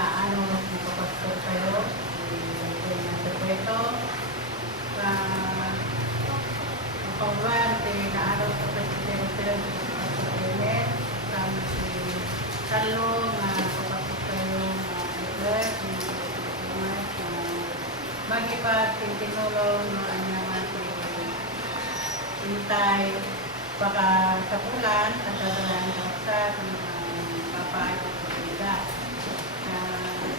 ano, magpapastor kayo. Yung nasa kwento. Pag-1, na-araw sa Presidente ng Pastor Elet. Kami si Carlo, na kapasok kayo magipat, tinulong, ano naman si Intay, baka sa pulan, kasadalan sa sa babae ng pagkida.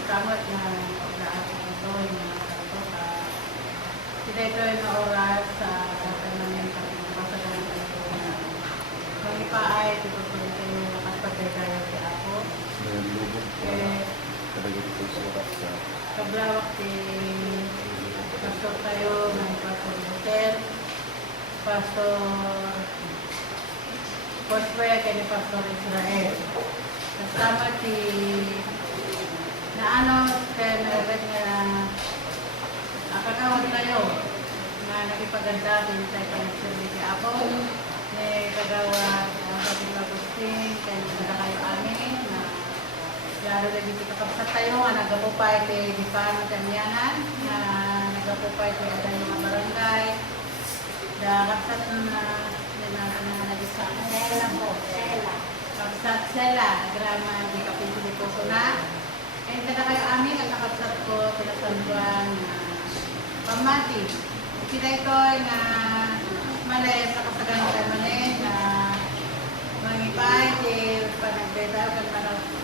Samot na pag-aasok ito, yung mga karto, sila ito yung oras sa tatanungin sa kasadalan sa pulan. Magipaay, tututuloy kayo nakapagdagaya si Apo. Kablawak si Pastor tayo ng Pastor Hotel, Pastor Coswell, kaya ni Pastor Israel. Kasama si na ano, kaya nagagad nga nakakawag tayo na nakipaganda din sa connection ni Apo, ni kagawad Kapit Agustin, kaya nagkada kayo amin na lalo na dito kakapsat tayo nga nagapupay kay Dipano Kanyanan na nagapupay kay aday mga barangay na kapsat na nagisa Sela po, Sela kapsat Sela grama di kapito di Puso na and kada kayo amin ang nakapsat ko pinasanduan na pamati sila ito na malay sa kasaganang tayo na mangipay di panagdeda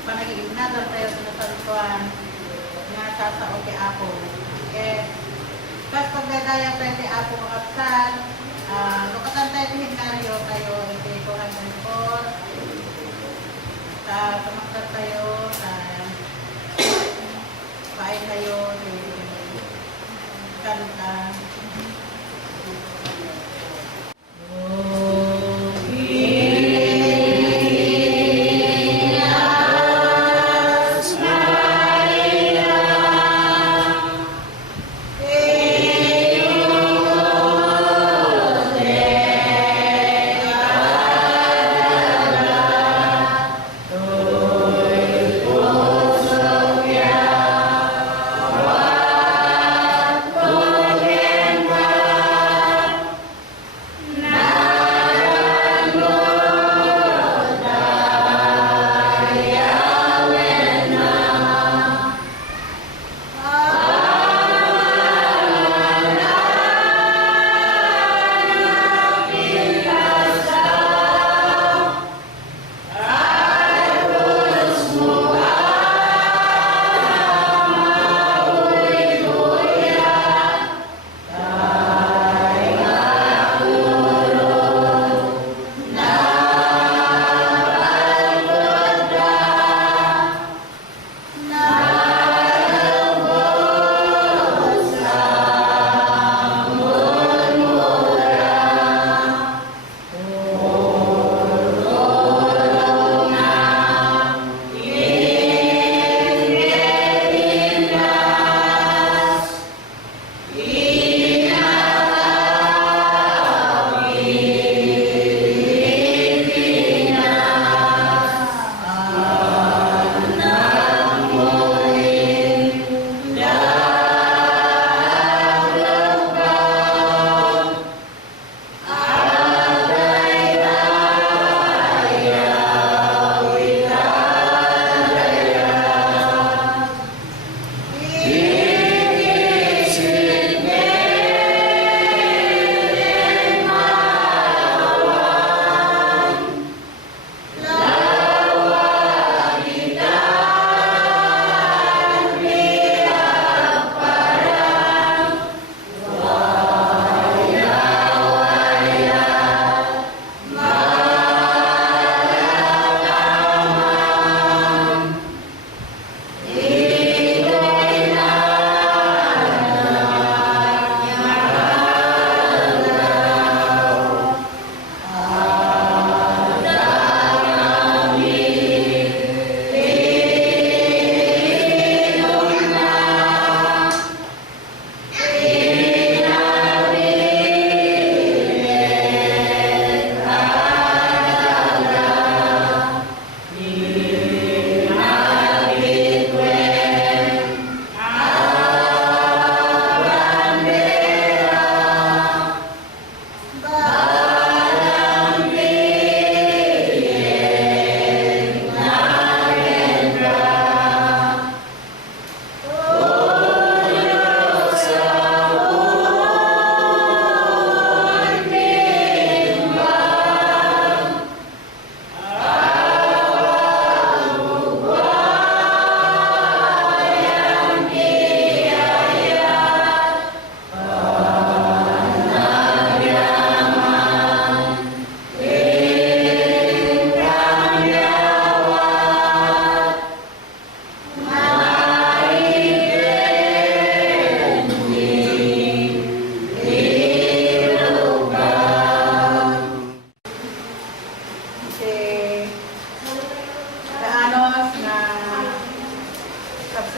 panag-ignador tayo sa nasantuan na tatao kay Apo. Kas pagdadaya tayo kay Apo makapsal, lukatan tayo hinaryo tayo, ito 404, kamaktat tayo, paay tayo, kanta. Yeah.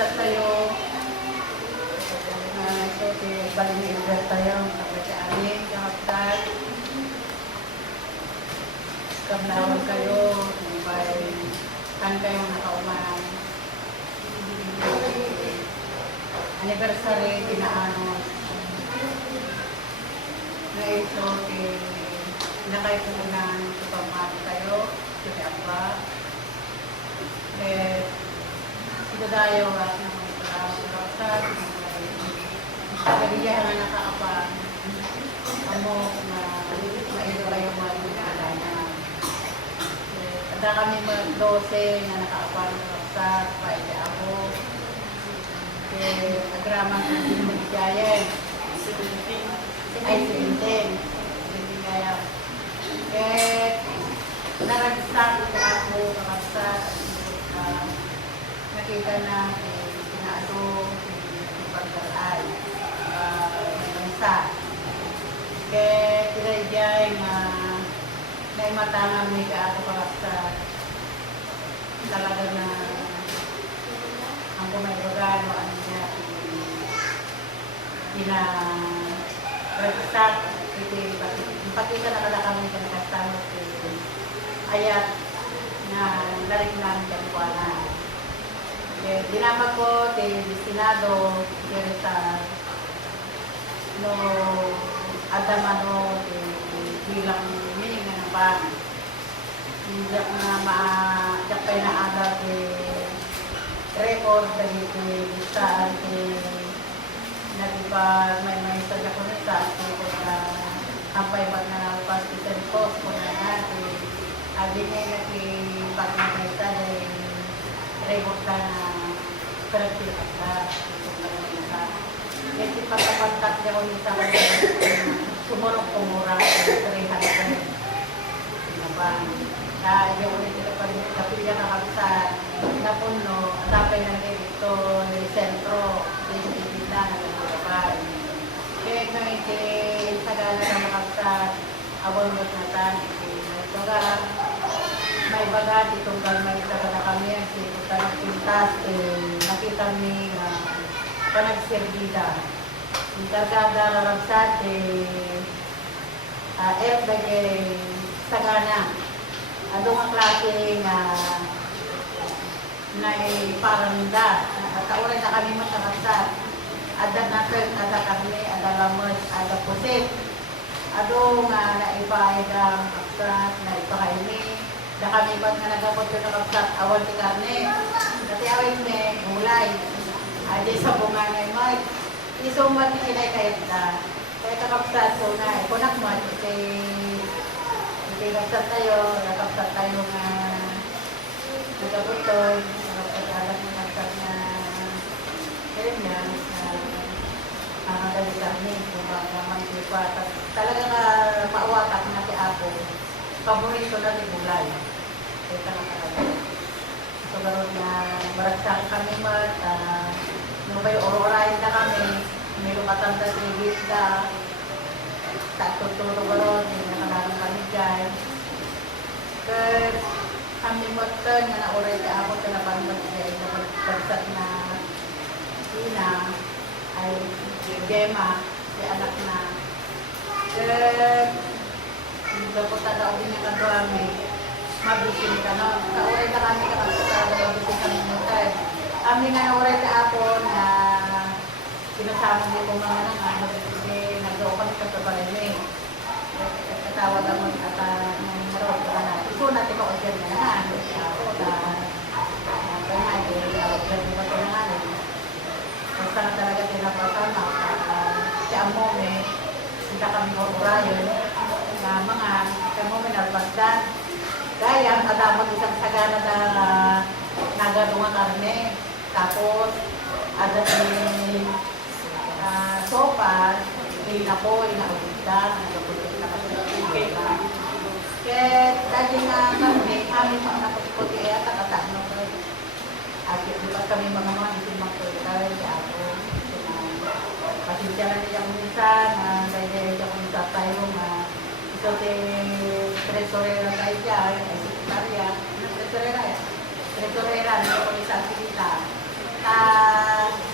kakapsat tayo. So, balik ni Ilder tayo. Kapag sa amin, kakapsat. Kamlawan kayo. Kan kayong nakauman. Anniversary, pinaanos. Ngayon, so, nakaipunan sa pamahal kayo. Kasi apa. Dayo at ng mga kakapsat. Kaliyahan na nakaapang. Amo na mailo kayo mga ada kami mag-12 na nakaapang kakapsat. Paide ako. Agraman ko din mag-giant. Ay, 17. Kaya, naragsak ako kakapsat. Nakita na pinaano pagdaraan ng bansa. Kaya tinaydiyay na naimatangan ni ka ako kakapsat. Talaga na ang kumayrogan o ano niya pinaragsak. Ipakita na kala kami ka nakastama ayat na larik namin kanukuanan. Dinama ko ti Senado Rizal no adamano bilang ini nga ba hindi na maakapay na ada ti record dari ti Rizal ti nagpa may sadya ko nita ko na ampay pag na hospital post ko na natin abi niya ti pag nakita dari record na perfil ka kasi pagkakontak niya ko nita ko sumurong kumura 300 naman na yung ulit ito pa rin kapilya kakapsat na puno tapay ng dito ng sentro dito na nagagawa kaya ito yung sagala na kakapsat awal mo na tan ito ka may bagat itong galmay sagala kami ang siputan ng pintas nakita ni panagsirbida yung kargada kakapsat FBG sagana adong ang klase na paramda kauran na kami magkakasat ada natin, ada kami, ada lamot, ada pusit adong naipaidang kapsat, naipahaini na kami ba't nga nagapot ko na kapsat awal ti karne kasi awit me, gulay adi sa bunga na imag isumat ni kinay kahit na kaya kakapsat so na ikunak mo kasi kapsat tayo, nakapsat tayo nga nagkaputoy, nakapsat ng kapsat na kaya niya, ang dalitan niya, kung naman siya talaga nga mauwatak na si Apo, paborito na si Gulay. Kaya talaga. So, gano'n na maragsak kami mat, nung may ororahin na kami, may lumatang na si Gita, tutulong ko ron, yung nakanarang kami dyan. Kaya kami moton na nauray ka ako sa napanggat dyan na pagsat na Ina ay Gemma, si anak na. Kaya hindi ko tagaw din yung kaduami, mabisin ka no. Kauray na kami kakasasara, mabisin kami moton. Kami nga nauray ka ako na sinasama niyo kung mga nang nag-o kami sa barili. Katawag ako at naroon ka na. Ito natin ko dyan na nga. Ako na panay. Dyan mo ba ito na nga. Basta na talaga tinapatama. Si Amome, hindi kami maurayon na mga Amome nalpagdan. Gaya, kadamot isang sagana na nagadunga karne. Tapos, ada si sopa, hindi na po, inaulita, nagabulit na kasi na. Kaya dahil nga kami, amin mga nakuti ay atatatano ko. At di ba kami mga isin magkulitay, ako, pasensya na niya kung minsan, dahil niya kung minsan tayo ito tresorera tayo dyan, ay sekretarya, tresorera, hindi ko minsan silita.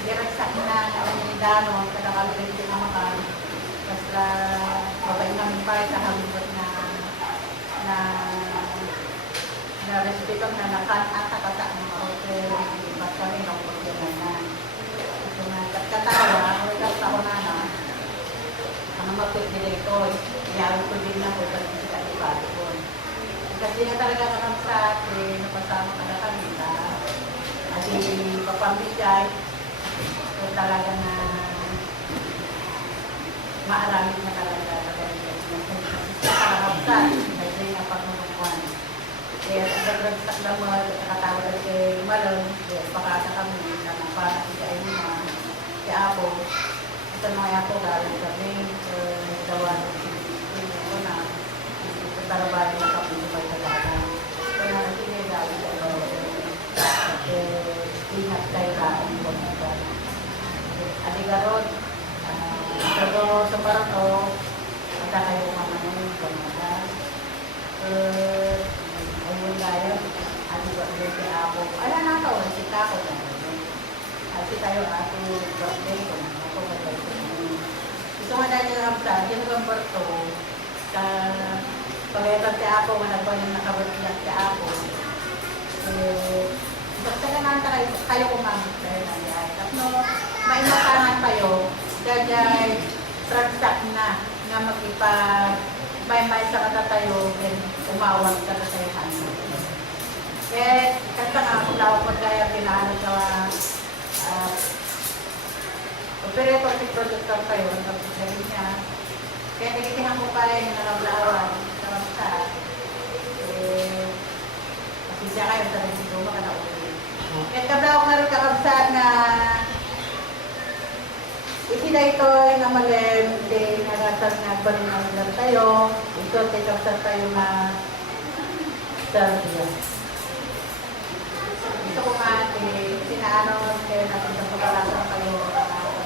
diragsak na ng Dano, kada kalagay din na makal. Basta babay namin pa sa halubat na na respeto na nakakata ka sa mga hotel, basta rin ang pagkakas na. Ito nga, katawa, o ko na ang mapagdilay ko, iyawin ko din ako pag sa katibato ko. Kasi nga talaga nakamsat, napasama ka na kami sa at papambigay, so talaga na maaramit na talaga sa kakamsat, kasi nga pagmumukuan. Kaya nagagagsak lang mo, nakatawag kay Malon, pakasa kami na napakasigayin na si Apo. Ito mga ako galing kami, nagdawa ko na tarabahin na kami sa pagkakata. Kaya natin galing sa iba. Ingat tayo kaan ko na Aligarod, pero sa Parato, magka kayo mamanayin ko na ayun tayo, Aligarod si Apo. Ala na ito, si Kako na. Kasi tayo ako birthday ko na. Ako birthday ko na. Ito nga dahil yung Ramsa, yung November 2, sa pagkaitan si Apo, nagpanin nakabirthday si Apo. Basta naman kayo kumamit kayo nangyay. Tapos may makanan kayo, dahil transact na may sa katatayo, then umawag sa katayahan. Kaya kasta nga ako lawag mo kaya pinaano sa operator si producer kayo, tapos sabi niya, kaya nagitihan ko pa rin yung nalawlawan sa Ramsa. Kasi siya kayo sa rin siguro makanaulit. Kaya kabla ko meron kakabsat na isila ito na malim, nagasal nga ba rin ang tayo, ito kay kabsat tayo na Serbia. Ito ko nga, sinaano kayo natin sa pagkakasan kayo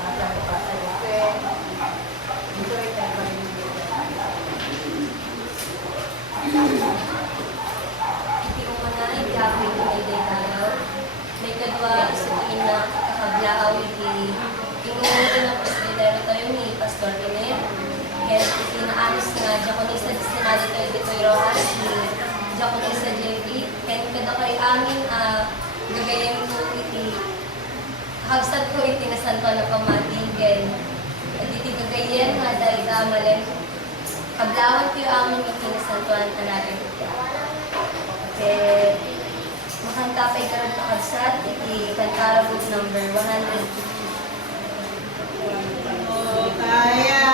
nasa ko pa sa Ukraine. Dito ay tayo pa rin Hindi ko manahin kami kung may day tayo. May kadwa sa ina kakablahaw Tingunin ng presidero tayo ni Pastor Rene. Kaya itinaanos nga Diakonisa Destinado tayo dito Rojas ni Diakonisa JV. Kaya kada kay amin gagayin ko iti hagsat ko iti na santo na pamatigen. Iti gagayin nga dahil malim. Kablawan ko yung amin iti na santuan na natin iti. Kaya makantapay ka rin kagsat iti Kantarabog number 100. Kaya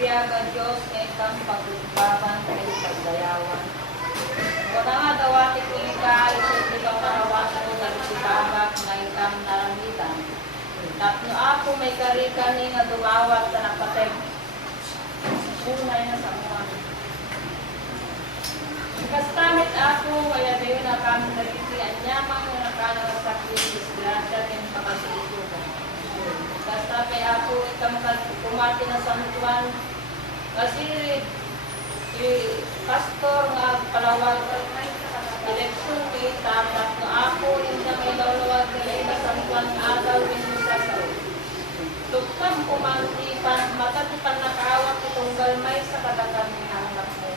Biyaga Diyos etang paglubaban kay pagdayawan. Wala nga dawati ko ika, isot ibang karawasan ko nagsibabak na itang naramitan. Tapno ako may karika ni nga dumawat sa nakatay. Unay na sa mga. Kastamit ako, kaya dayo na kami naritian nyamang na nakana sa disgrasya ng pagkasilugan. Kastamit ako, kumati na sa mutuan. Kasi pastor nga palawag eleksyon kita at na ako yung na may lawag na iba sa mutuan agaw rin sa sao. Tukpan kumantipan, matatipan na kaawat itong galmay sa kadagan ni anak mo.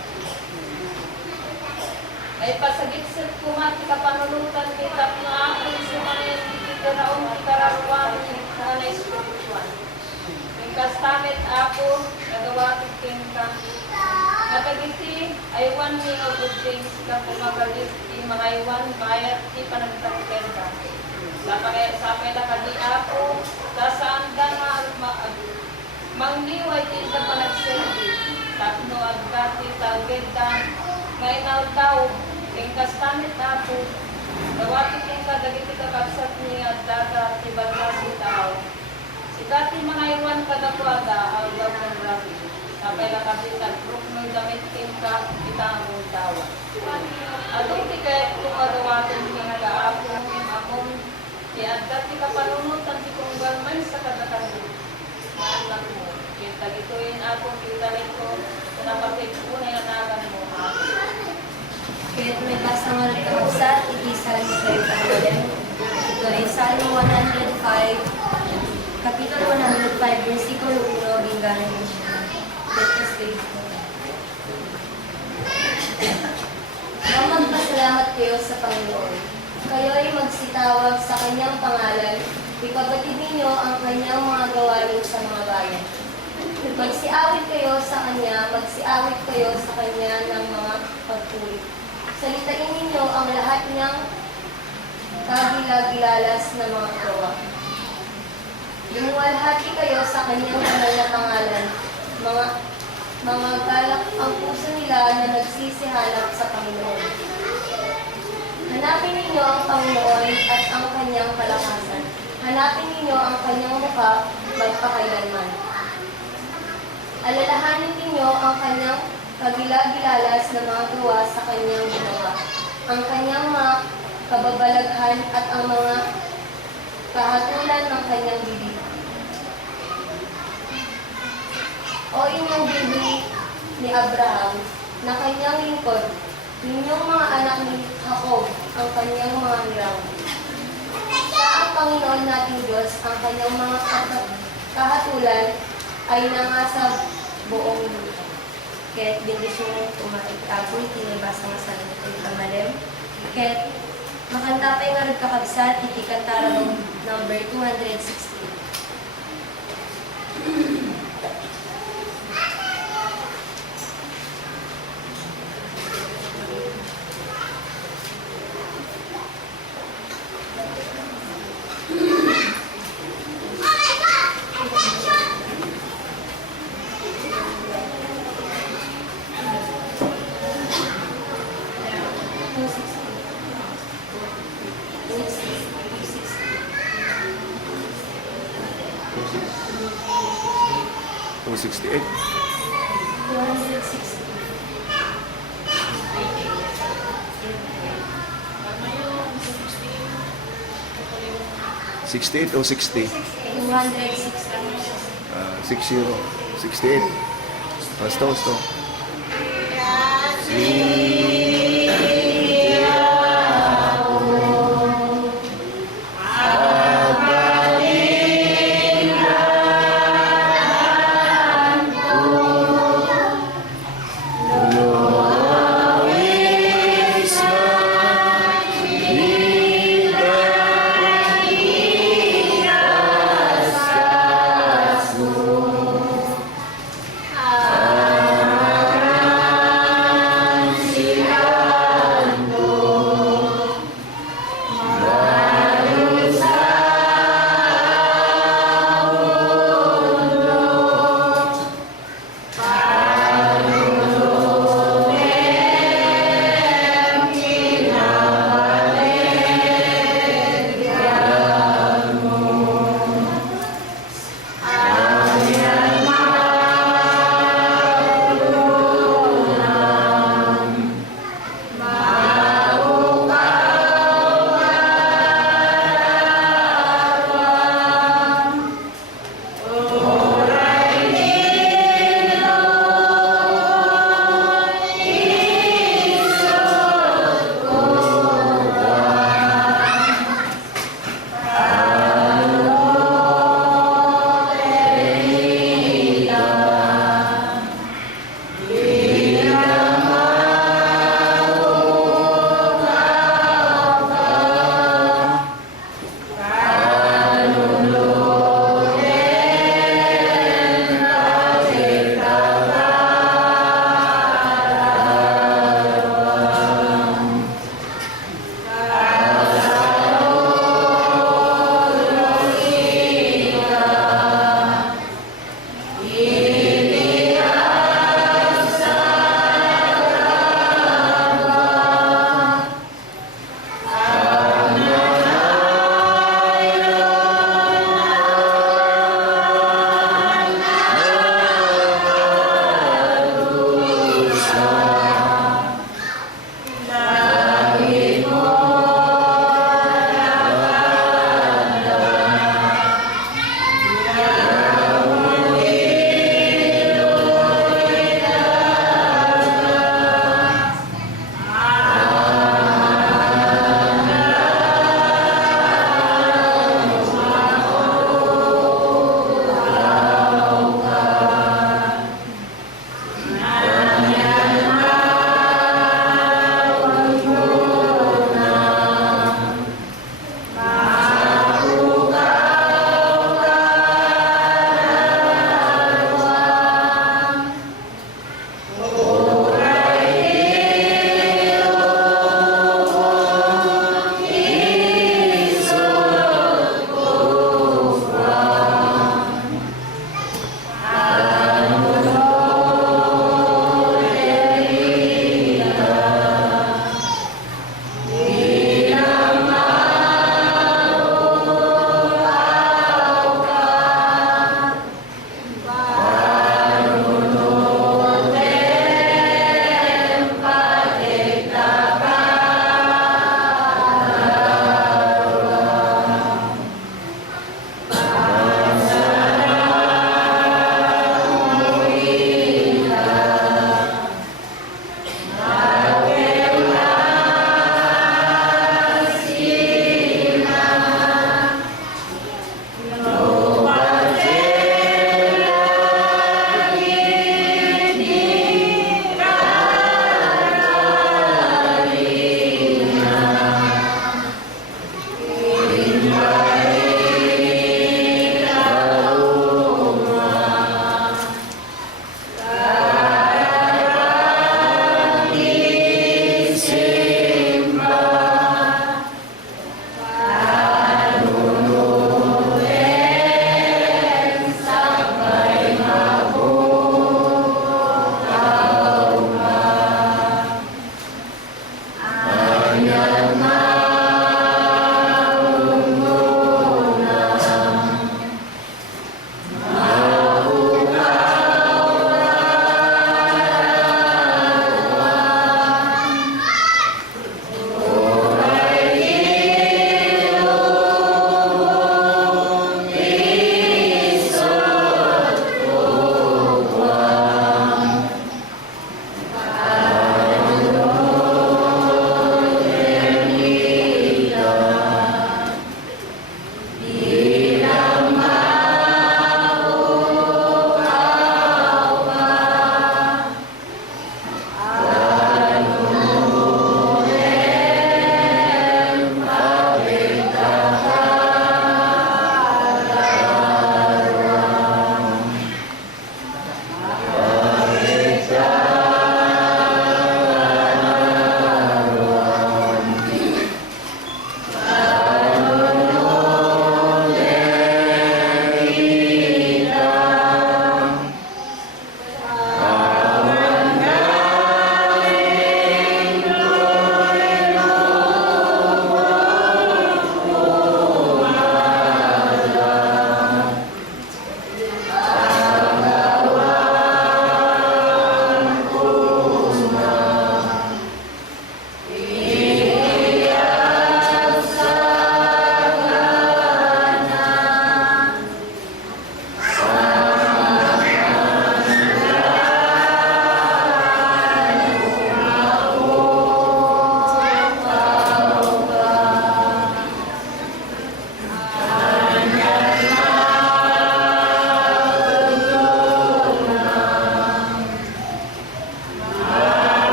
Ay pasagitsip kumati ka panulutan kitap na aking sumanin kitiraon kitararuan na na espiritual. Tingkas tamit ako, nagawatin tingka. Matagiti, ay one me of good things ka pumagalit di maraywan bayat di panagtakikin ka. Sa pela ka di ako, sasaan ka nga mangliway din ka panagsilbi. Tapno agdati talgedan, ngayon daw, tingkas tamit ako, gawati tingka dagiti ka kapsat niya at data tibalga si tao. Si dati mga iwan ka na kuwada, ang daw ng rabi. Sabay na kapitan, prok may damit tingka, kita ang dawa. Atong tikay kung kagawatin niya kaapong akong di agdat ti kapanunutan ti kong galmay sa kadakan mo. Maanak mo, kita gituin ako, kita nito, pinapatid ko na yanagan mo. Kaya't may pasangal kapsat, itisal mo kayo tangalan. Ito ay Salmo 105, Kapitulo 105, versikulo 1, bingganan mo siya. Let us read. Nang magpasalamat kayo sa Panginoon, kayo ay magsitawag sa kanyang pangalan, ipabatid ninyo ang kanyang mga gawain sa mga bayan. Magsiawit kayo sa kanya, magsiawit kayo sa kanya ng mga pagpuri. Salitain ninyo ang lahat niyang kagilagilalas na mga gawa. Lumuwalhati kayo sa kanyang banal na pangalan, mga galak ang puso nila na nagsisihanap sa Panginoon. Hanapin ninyo ang Panginoon at ang kanyang kalakasan. Hanapin ninyo ang kanyang mukha magpakailanman. Alalahanin ninyo ang kanyang kagilagilalas na mga gawa sa kanyang ginawa, ang kanyang mga kababalaghan at ang mga kahatulan ng kanyang bibig. O inyong bibig ni Abraham na kanyang lingkod, ninyong mga anak ni Jacob ang kanyang mga hirang. Siya ang Panginoon nating Diyos, ang kanyang mga kahatulan ay nangasab buong lupa. Kaya't bendisyon ng tumaitaboy, tinibasa nga sa lupa pamalim. Kaya't makanta pa yung arad kakabsat, itikantara ng number 260. Two 68. 260. 68 o 60? 260. 60. 68. Basta.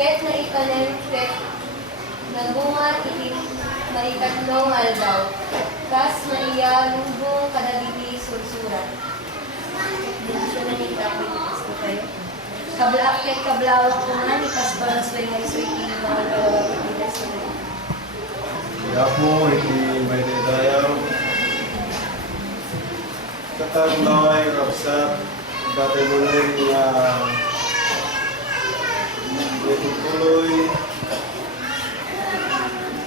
Ket na itanem ket nagungan iti maikatlong aldaw. Kas maiya lubong kadagiti sursurat. Dito na ni Kapoy ito kayo. Kablaak ket kablawak ko nga ni Pastor Sway nga iso iti mga kalawag iti Ya po, iti may dayaw. Katag naway kapsat, batay mo na rin nga tuloy.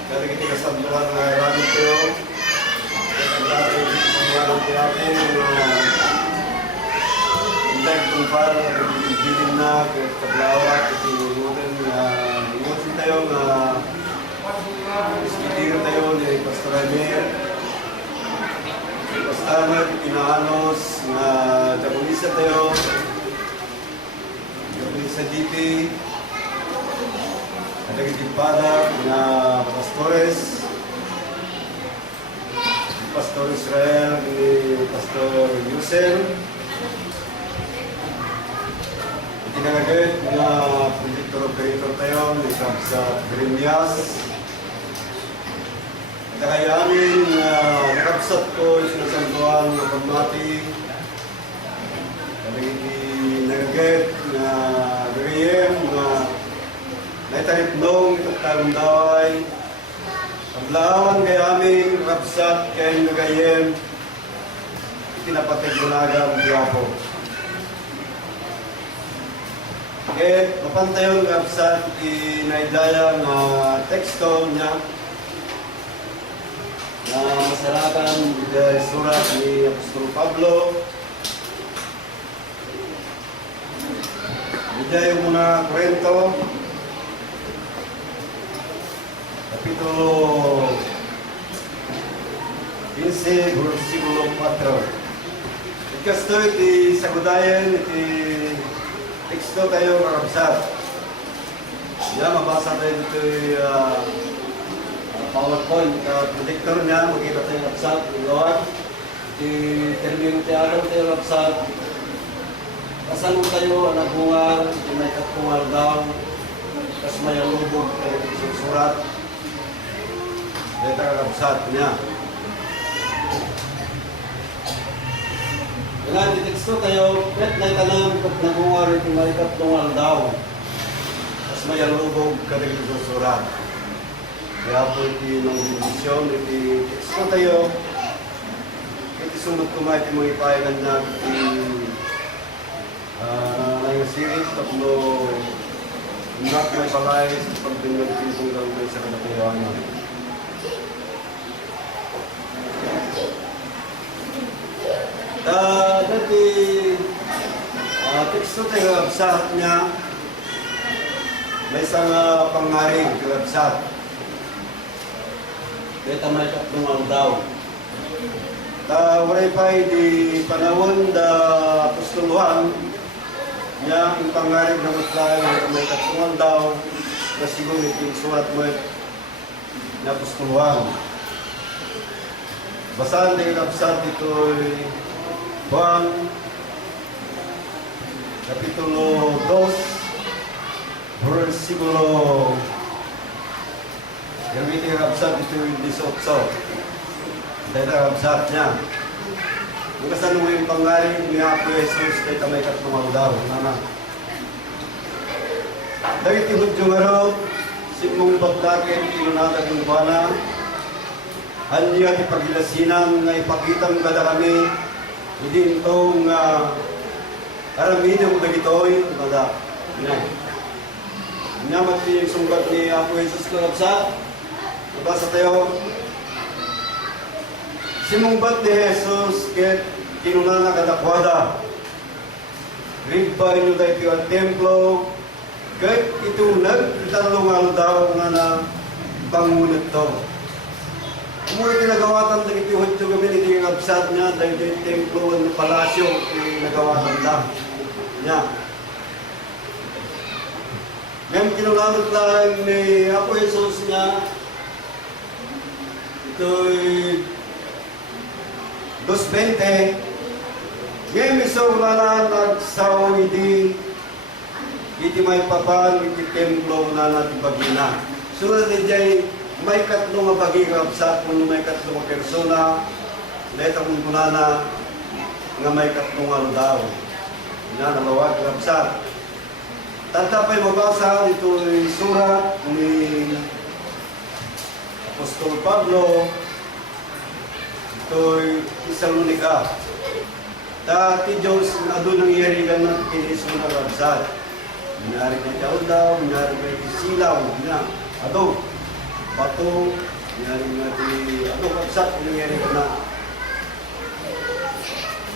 Kaya kita kasabuhan na iramit ko. Katag natin pangyalang tiyapin na hindi kung parang bilin na kablawak iti ngungan na ngungan tayo nga ispitiro tayo ni Pastor Amir. Pastor Pinahanos nga Japonisa tayo. Japonisa GP. Ada kitimpada nga Pastores. Pastor Israel ni Pastor Yusel. Itinagagad nga Proyektor Operator tayo ni Kapsa Gremias. Kaya amin nakapsat ko sinasantuan ng pagmati. Kaya nagaget na gayem na naitarip nung itatagong daway. Paglawan kaya amin nakapsat kaya nagayem tinapatid bunaga ang diyapo. Kaya mapantayon nakapsat inaidaya na teksto niya na masarakan dari surat ni Apostol Pablo. Bigay muna Korinto, Kapitulo 15, versikulo 4. Ikasto iti sagudayan, iti teksto tayo karabsat. Ya, mabasa tayo dito PowerPoint projector niya, makita tayo ng website, luwag. I-termino tayo tayo website. Kasan mo tayo, nagungan, may katungal daw, kas may alubog, tayo susurat. Dito ang website niya. Kailangan di-texto tayo, kahit na itanang pag nagungan, may katungal daw, kas may alubog, tayo susurat. Kaya po iti ng dinisyon, iti teksto tayo, iti sunod kumay iti mga ipayagan na iti ngayong series, tapno not may palay sa pagdunod iti lang may sa kadatayawan. Dati teksto tayo, absat niya, may isang pangaring absat. Dito may katlong daw. Waray pa di panahon da apostoluhan niya ang pangarib na matlay na may katlong daw na siguro yung surat mo na apostoluhan. Basahan din ang absat ito'y Juan Kapitulo 2 versikulo yang ini rabsat itu di sotso. Dahil rabsat niya. Bukas ano yung pangaring ni Apo Jesus kay tamay katlong daw. Nana. Dahil tihod yung araw, simong pagdakit, inunatag yung bana. Hanya di pagilasinan na ipakitang kada kami. Hindi itong aramidong dagitoy. Nada. Nyamat yung sunggat ni Apo Jesus ko rabsat. Nabasa tayo. Sinungbat ni Jesus ket kinunana kadakwada. Ribbay nyo tayo ito ang templo. Ket ito nagtalungal daw nga na pangunit to. Muna kinagawatan na ito ito kami ito yung absat niya dahil yung templo ng palasyo kinagawatan lang niya. Ngayon kinunanot lang ni Apo Jesus niya. Ito'y 2:20. Ngayon isang wala nagsawang hindi iti may papan, iti templo na natin bagina. Sunod na dyan, may katlong nga bagi kapsat, kung may katlong nga persona, letang muntunana, nga may katlong nga daw. Na nalawag kapsat. Tanta pa'y mabasa dito yung surat ni Apostol Pablo, ito'y Thessalonica. Dati Diyos, ado nangyari ka na kiniso na kapsat. Nangyari ka itaw daw, nangyari ka isilaw, na ado, bato, nangyari nga ado kapsat, nangyari ka na.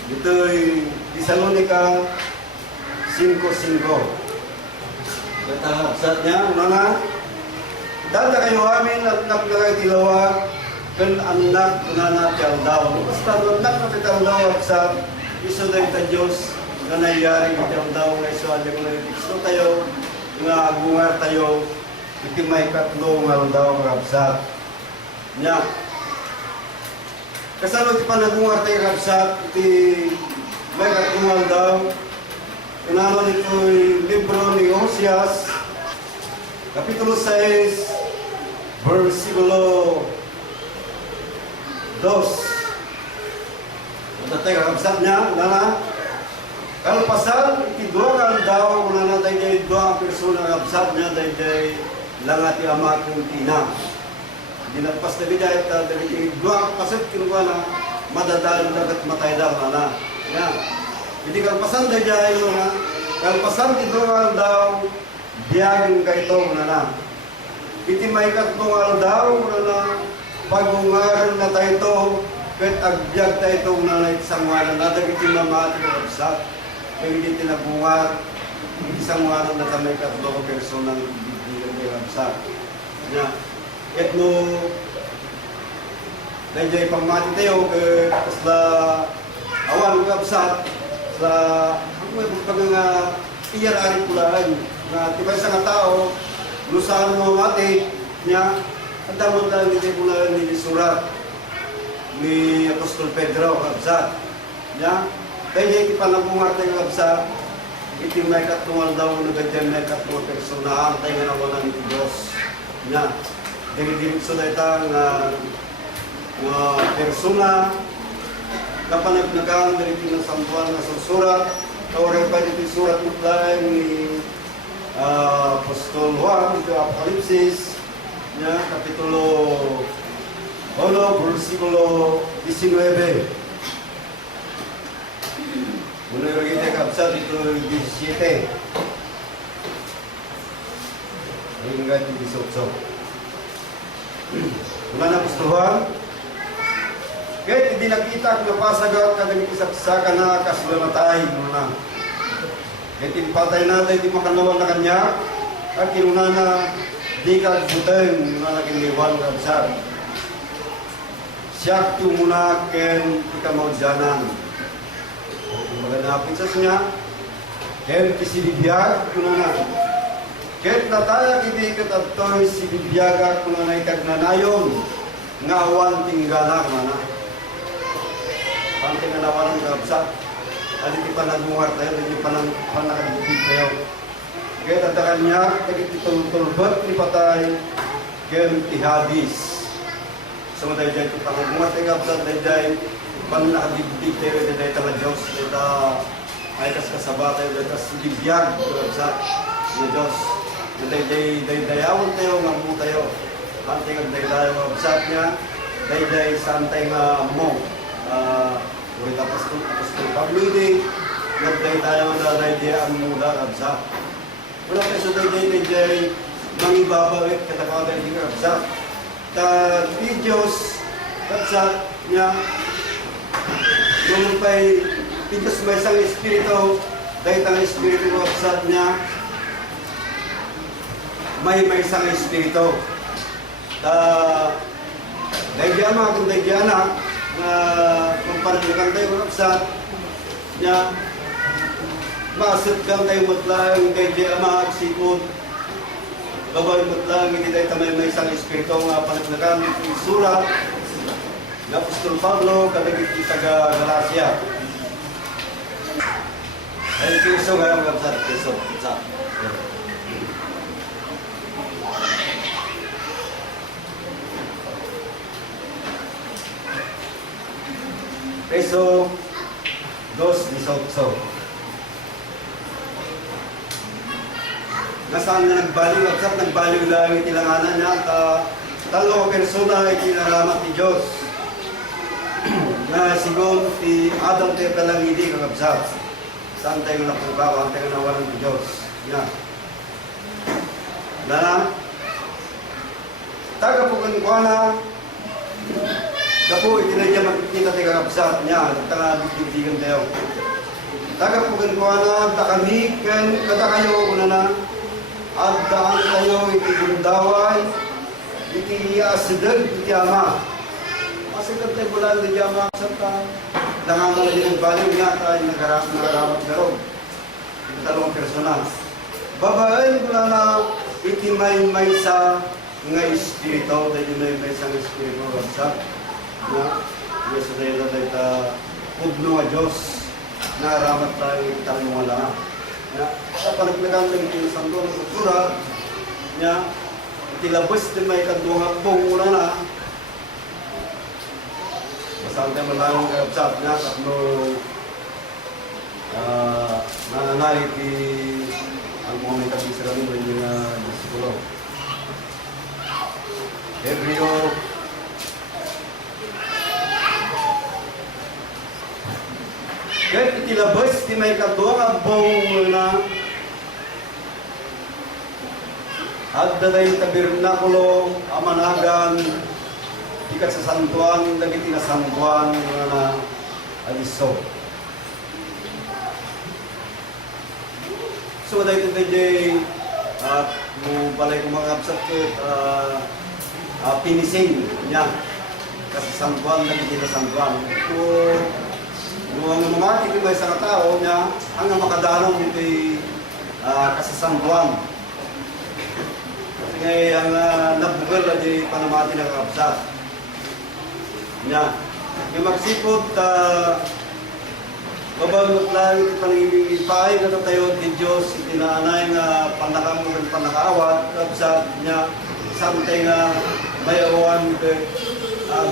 Ito'y Thessalonica 5:5. Kapsat niya, mga dada kayo amin at nakakilawag kan anak na daw. Basta anak na daw sa iso dahil ta Diyos na nangyari daw na iso alin ko na gusto tayo nga bungar tayo iti may katlo nga daw kapsat niya. Kasalo ti panagungar tayo kapsat iti may katlo nga daw. Kunaman ito'y libro ni Hosias, Kapitulo 6, versikulo 2. Matatay kakabsat niya, nana, kalpasan, iti dua ka daw, kung nanatay niya dua ang persona kakabsat niya, dahil lang ati ama kong tina. Dinagpas na bida, dahil dua kapasit, kinuha na, madadalo dagat matay daw, nana. Yan. Hindi kalpasan dahil dahil na, kalpasan dito nga daw, biyagin ka ito na. Iti may katlong araw daw na pagungaran na tayo ito, kahit agbyag tayo ito na isang waran, nadag iti mamati ka kapsat, kaya hindi tinabungar, isang waran na tamay katlong personang bibigyan ka kapsat. Kahit no, dahil dahil pangmati tayo, kasi na awan kapsat, sa pag nga iyar-ari pulaan na tibay sa nga tao lusahan mo mati niya ang damot lang hindi pulaan ni surat ni Apostol Pedro kapsat niya kaya iti panabungar tayo kapsat iti may katungal daw na ganyan may katungal personaan tayo nga nawalan iti Diyos niya dahil so na itang persona kapanagnagaan dari pinasampuan na susurat kawarin pa dito surat mutlay ni Apostol Juan ito Apokalipsis niya kapitulo 1 versikulo 19 muna yung kita kapsat ito 17 hingga 18 mula na Apostol Juan kahit hindi nakita kung napasagat ka ng isaksakan na kasulamatay na. Kahit patay natin, hindi makalawan na kanya, at kinuna na di ka buteng na naging liwan ka besar. Siya tumuna ken ikamawdyanan. Maganapin sa niya, ken kisilibiyag kuna na. Kahit nataya kiti katatoy silibyaga kuna na itagnanayon, nga awan tinggala na. Pantay nga nawalan ng kabsa. Aliti pa nagungar tayo, aliti pa nakagupit tayo. Kaya tatakan niya, aliti tulbat ni patay, kaya tihadis. So, dahil dahil ito pangagungar tayo kabsa, dahil dahil pan nakagupit tayo, dahil dahil tala Diyos, dahil ay kas kasaba tayo, dahil kas bibiyag, kabsa, ng Diyos. Dahil dayawan tayo, ngamu tayo. Pantay nga dahil tayo kabsa niya, dahil dahil saan tayo nga mo. Wait, Apostol Pablo din, nagday tayo na idea ang muda kabsa. Wala kayo sa day mangibabawit katapagay di kabsa. Di Diyos kabsa niya, nung pa'y di Diyos may isang espiritu, dahil ang espiritu kabsa niya, may isang espiritu. Dahil di ama, kung dahil di anak, na kung parang tayo kapsat niya maasip kang tayo matlang kay di ama at sikot gabay matlang hindi tayo tamay may isang espiritu nga panagnagan ng surat ng Apostol Pablo kadagit taga Galacia ay kiso nga kapsat kiso Peso 2.18. Nasaan na nagbaliw at saan nagbaliw lang itilanganan niya at talo persona itinaramat ni Diyos na sigon ti Adam tayo kalangidi kakabsat. Saan tayo napugawa, tayo nawalan ni Diyos. Yan. Na taga po kanikwana Dapo, itinadya makikita tayo kakabsat niya, tanga bigtigan tayo. Taga po kanikwana, takami, kada kayo una na, at daan tayo itigundaway, itiyasidag, itiyama. Masigab tayo bulan na diyama, sa langaman na din ang baliw niya, tayo nagaramat na ron. Ito talong personal. Babae, wala na itimay-may sa nga espiritu, tayo may sa nga espiritu, wabsak. Na, yes, na yun tayo ta pudno nga Diyos, na aramat tayo itarong mga lang. Sa panaglagan ng itinasando ng kultura, niya, itilabas din may kanduhang pong una na, masang tayo malang kakabsat niya, tatlo, nananay ki ang mga may kabisira nyo yung mga disikulo. Hebreo, kahit itilabas, di may kanduhang ang pong na, at daday tabernakulo, amanagan, ikat sa santuan, lagi tinasantuan, na aliso. So, dahil ito tayo, at mo balay kong mga absat pinising niya. Kasi santuan, lagi tinasantuan. Ang mga tigil may sa katao niya, hanggang makadalang dito ay kasasantuan. Kasi ngayon, ang nabugal na di panamati ng kakabsat. Niya. Yung magsipot, babagot lang iti panangipay na tayo ni Diyos, itinaanay nga panakamugan panakaawat, kakabsat niya, samtay nga may awan,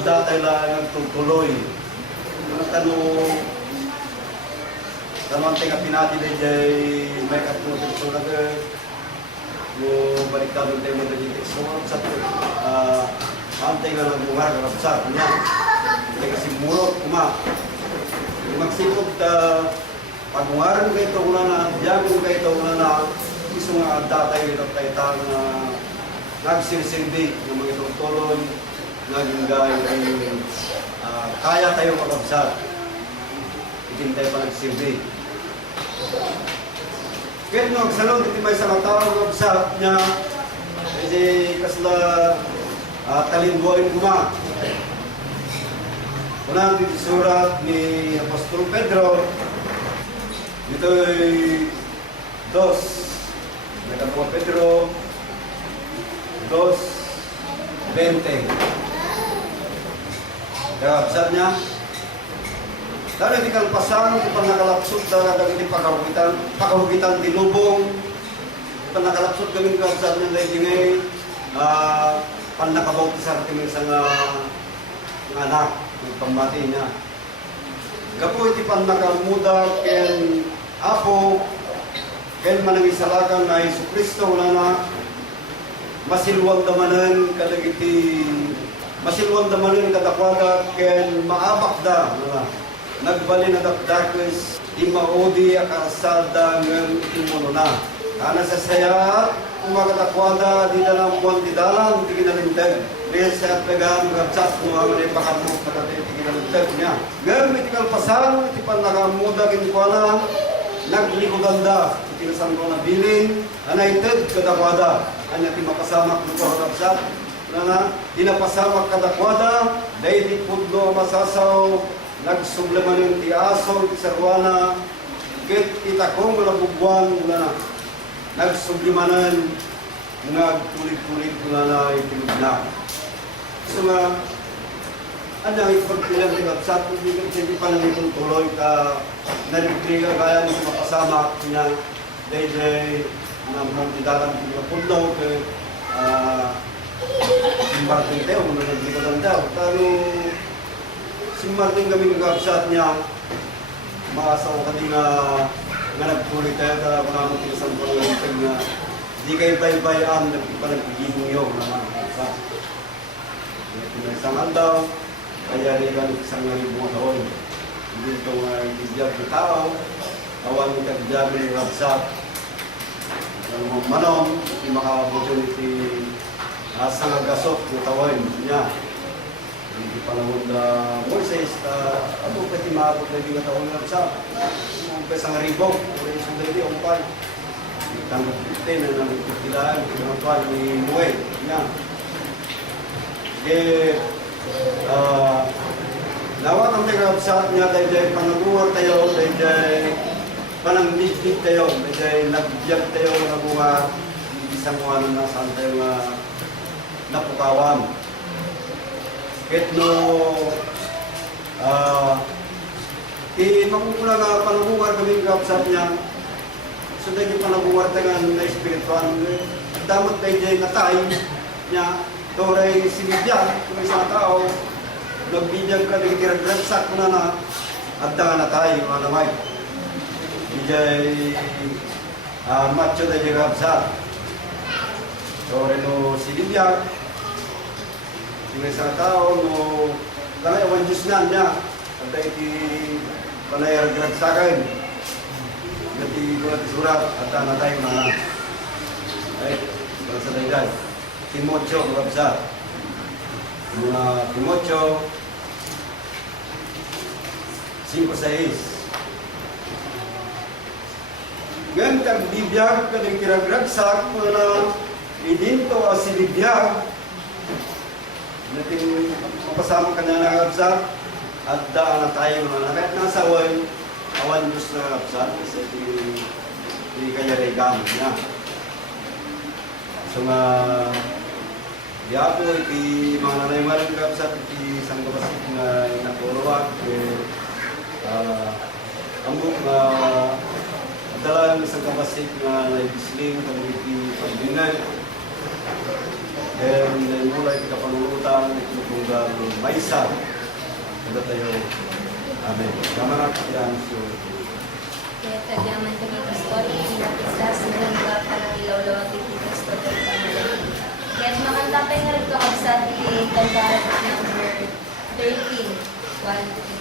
datay lang tutuloy. Mga tanong, samantay nga pinati na dyan, may katulog sa naga, mo balik tayo tayo mga dito. So, sa antay nga nag-ungar, karapsat niya. Hindi kasi murot, kuma. Magsipot, pag-ungaran kayo ito una na, diyagon kayo ito una na, iso nga datay ito tayo na nagsirsindi ng mga itong tuloy, naging gaya kaya tayo makabsat. Itin tayo pa nagsilbi. Kaya nung agsalong, iti may sa katawang makabsat niya, kasi kasla talimbuin kuma. Unang dito surat ni Apostol Pedro, dito ay 2. May katawang Pedro, 2:20. Kakabsat niya. Dahil hindi kalpasan, di pa nakalapsot na dagiti pakahugitan tinubong. Di pa nakalapsot kami kakabsat niya dahil ngay panakabautisar kami sa nga anak, yung pamati niya. Kapo iti pan nakamuda ken apo ken manangisalakan na Isu Kristo wala na masilwang damanan kadagiti masilwang damanan kadakwada ken maabak da nagbali na dakdakes di maudi akarasada ng imuno na kana sa saya kumagadakwada di na lang buwan di dalang di kinalindag dahil sa atlegan magabsas kung ang may pakamok na dati di kinalindag niya ngayon may tikalpasan iti pan nakamuda kinikwana naglikudanda iti nasan ko na bilin anayted kadakwada anya ti makasamak ng pagkabsat na tinapasamak kadakwada dahil di pudlo masasaw nagsubleman ti aso ti sarwana ket itakong malabugwan na nagsublimanan nagtulit-tulit na itilog na so nga anang ipagpilang ti kabsat hindi pa nang tuloy ka naligtriga kaya mo mapasamak niya dahil na mga dalam di pundo ke si Martin tayo na nagdikatan daw. Pero si Martin kami nagkakasat niya maasaw ka din nga nagtuloy tayo na mga isang pangalamping na di kayo baybayan nagpipanagbiging yung naman. Isang andaw, kaya rin isang mga taon. Hindi ito ibigyan ng tao, awan ng kagjabi ng rabsat. Ang mga manong, hindi maka-opportunity sa gasot ng tawin niya. Hindi panahon na Moises, ano pati maabot na yung tawin ng rabsat. Ang pesang ribog, wala yung sunday di, umpay. Tanggap 15 na nagpipilaan, pinapal ni Muay niya. Lawat ang nag-absat niya dahil pangaguwar tayo, dahil panangbigdig tayo, dahil nagbiyag tayo naguwar, isang ano na saan tayo napukawan. Kahit no, makukula nga pananguwar kami nag-absat niya, so dahil pananguwar tayo na espiritual, damot tayo dahil natay niya, Toray sinibyan, kung isang tao, nagbibigyan ka ng tirag-ragsak na na, at nga na tayo, mga namay. Bijay, macho na yung rabsa. Toray no sinibyan, kung isang tao, no, kalayawan Diyos na niya, at iti panayag-ragsakin. Nati ko natin surat, at nga tayo na. Ay, para sa dayday. Timotyo, mababsa. Mga Timotyo 5:6. Ngayon kag bibiyag ka ng kiragragsak mo na idinto ang sinibiyag natin mapasama ka na nagabsak at daan na tayo mga nakit nasa awan Diyos na nagabsak kasi hindi kaya regan niya. So nga diapo iti mga nanay marang kapsat iti isang kapasik na inakurawak ambok na adalan isang kapasik na naibisling kung iti pagbinay then mula iti kapanulutan iti lugar Maisa kada tayo amen kamarak yan so Kaya kagyaman kami pastor, pinapisa sa mga parang ilaw-law at iti pastor ng pangalaman. Kaya makanta tayo nga rin sa iti kantaran number 13, 1,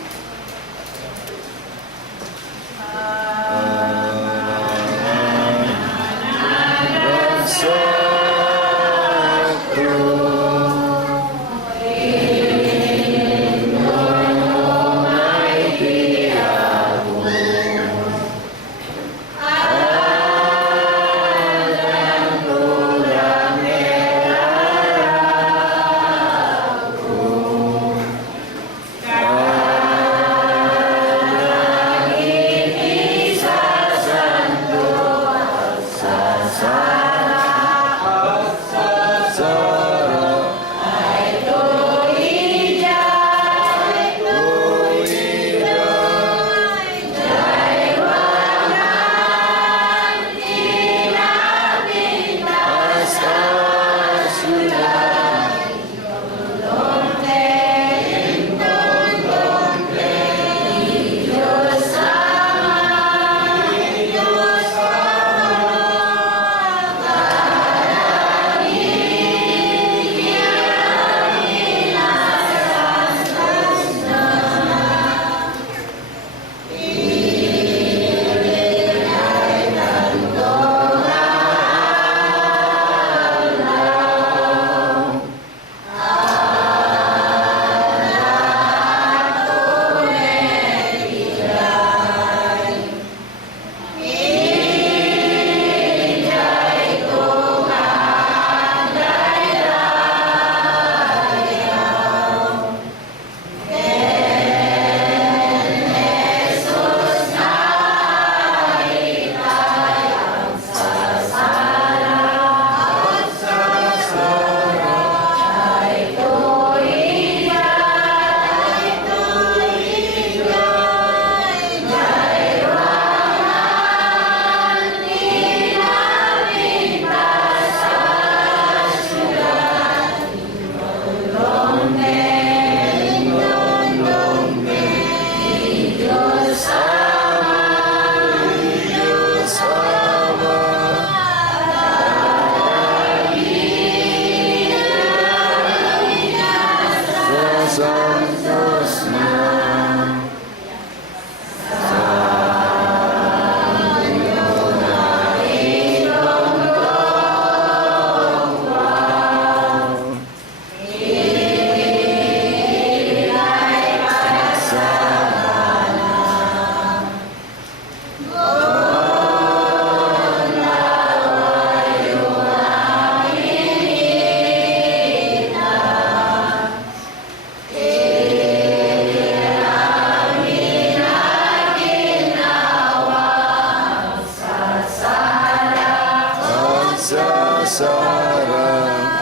sa sarang.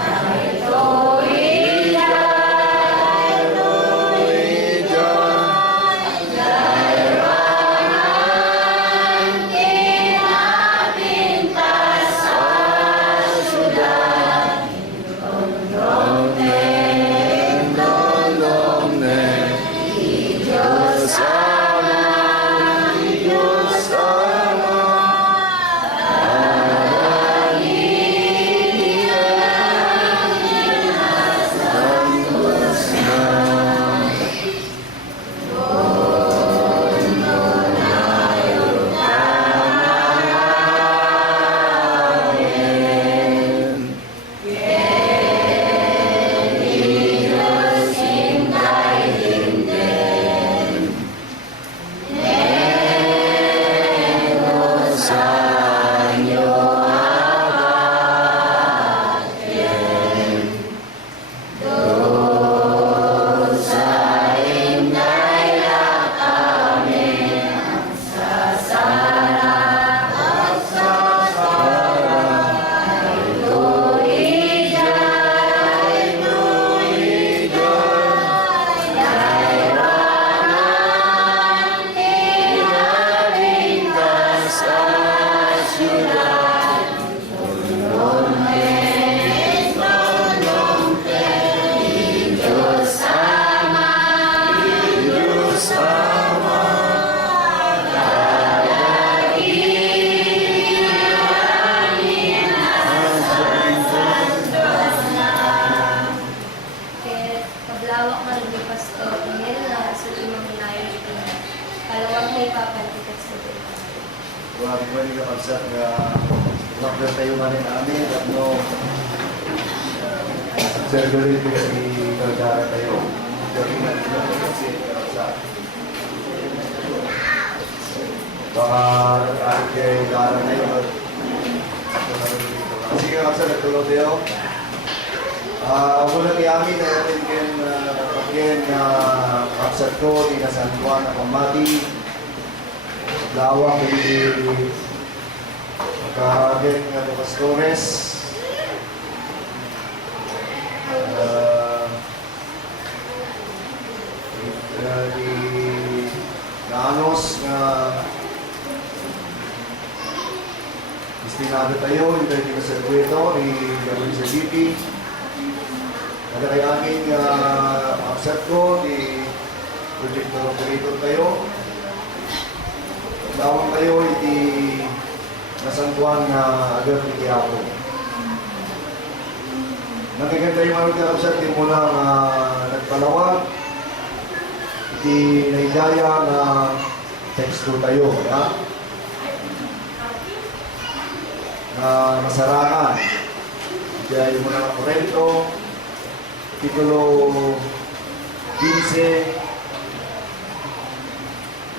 Kaya kablawak na rin ni Pastor Emil na sa limang minayon ito. Kalawang may papantikat sa dito. Huwag mo rin kapagsak na wakil tayo man rin amin at no surgery kasi kagara tayo. Gawin na rin natin kasi kapagsak. Baka nag-aarit kayo gara tayo. Sige kapagsak, nagtulog tayo. Mula kay amin na natin pagyan na kapsat ko, di na San Juan na pamati. Lawak di magkahagin nga mga Pastores. Di Nanos nga destinado tayo, hindi na sa Cueto, ni Gabon sa GP. Nagkakayamin upset ko, di projector operator tayo. Tawang tayo, hindi nasantuan na agad ni Quiapo. Nagkaganda yung ano ka upset, di mo lang nagpalawag. Hindi naidaya na text ko tayo, ya? Na masarangan. Hindi mo na korento. Titulo 15,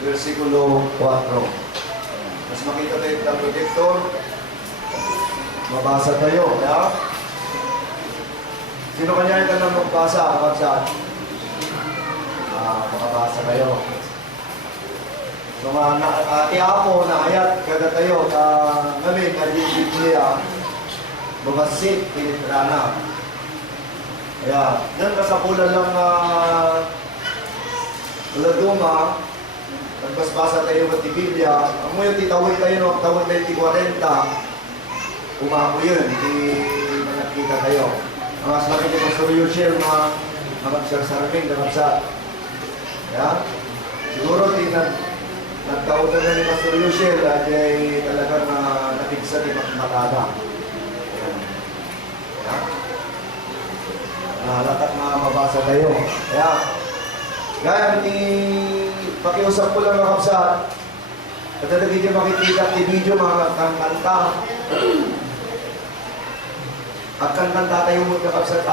versikulo 4. Mas makita tayo ng projector, mabasa tayo, ya? Sino kanya ito nang magbasa kapag saan? Makabasa kayo. So, tiapo na ayat kada tayo na ngamin na di Biblia, mabasit, pinitrana. Kaya, yan kasapulan lang Laduma, nagbasbasa tayo ng Biblia, ang mo yung titawid tayo ng tawid 2040, umako yun, hindi nakikita tayo. Ang aslaki ni Pastor Yushel, magsasarming, namagsat. Kaya, siguro nagtawid na ni Pastor Yushel, at ay talagang nakikisa di matada. Kaya, latak na mabasa tayo. Kaya, gaya pakiusap ko lang mga kapsat. At talagang hindi makikita at video mga kanta. At kanta tayo mo mga kapsat.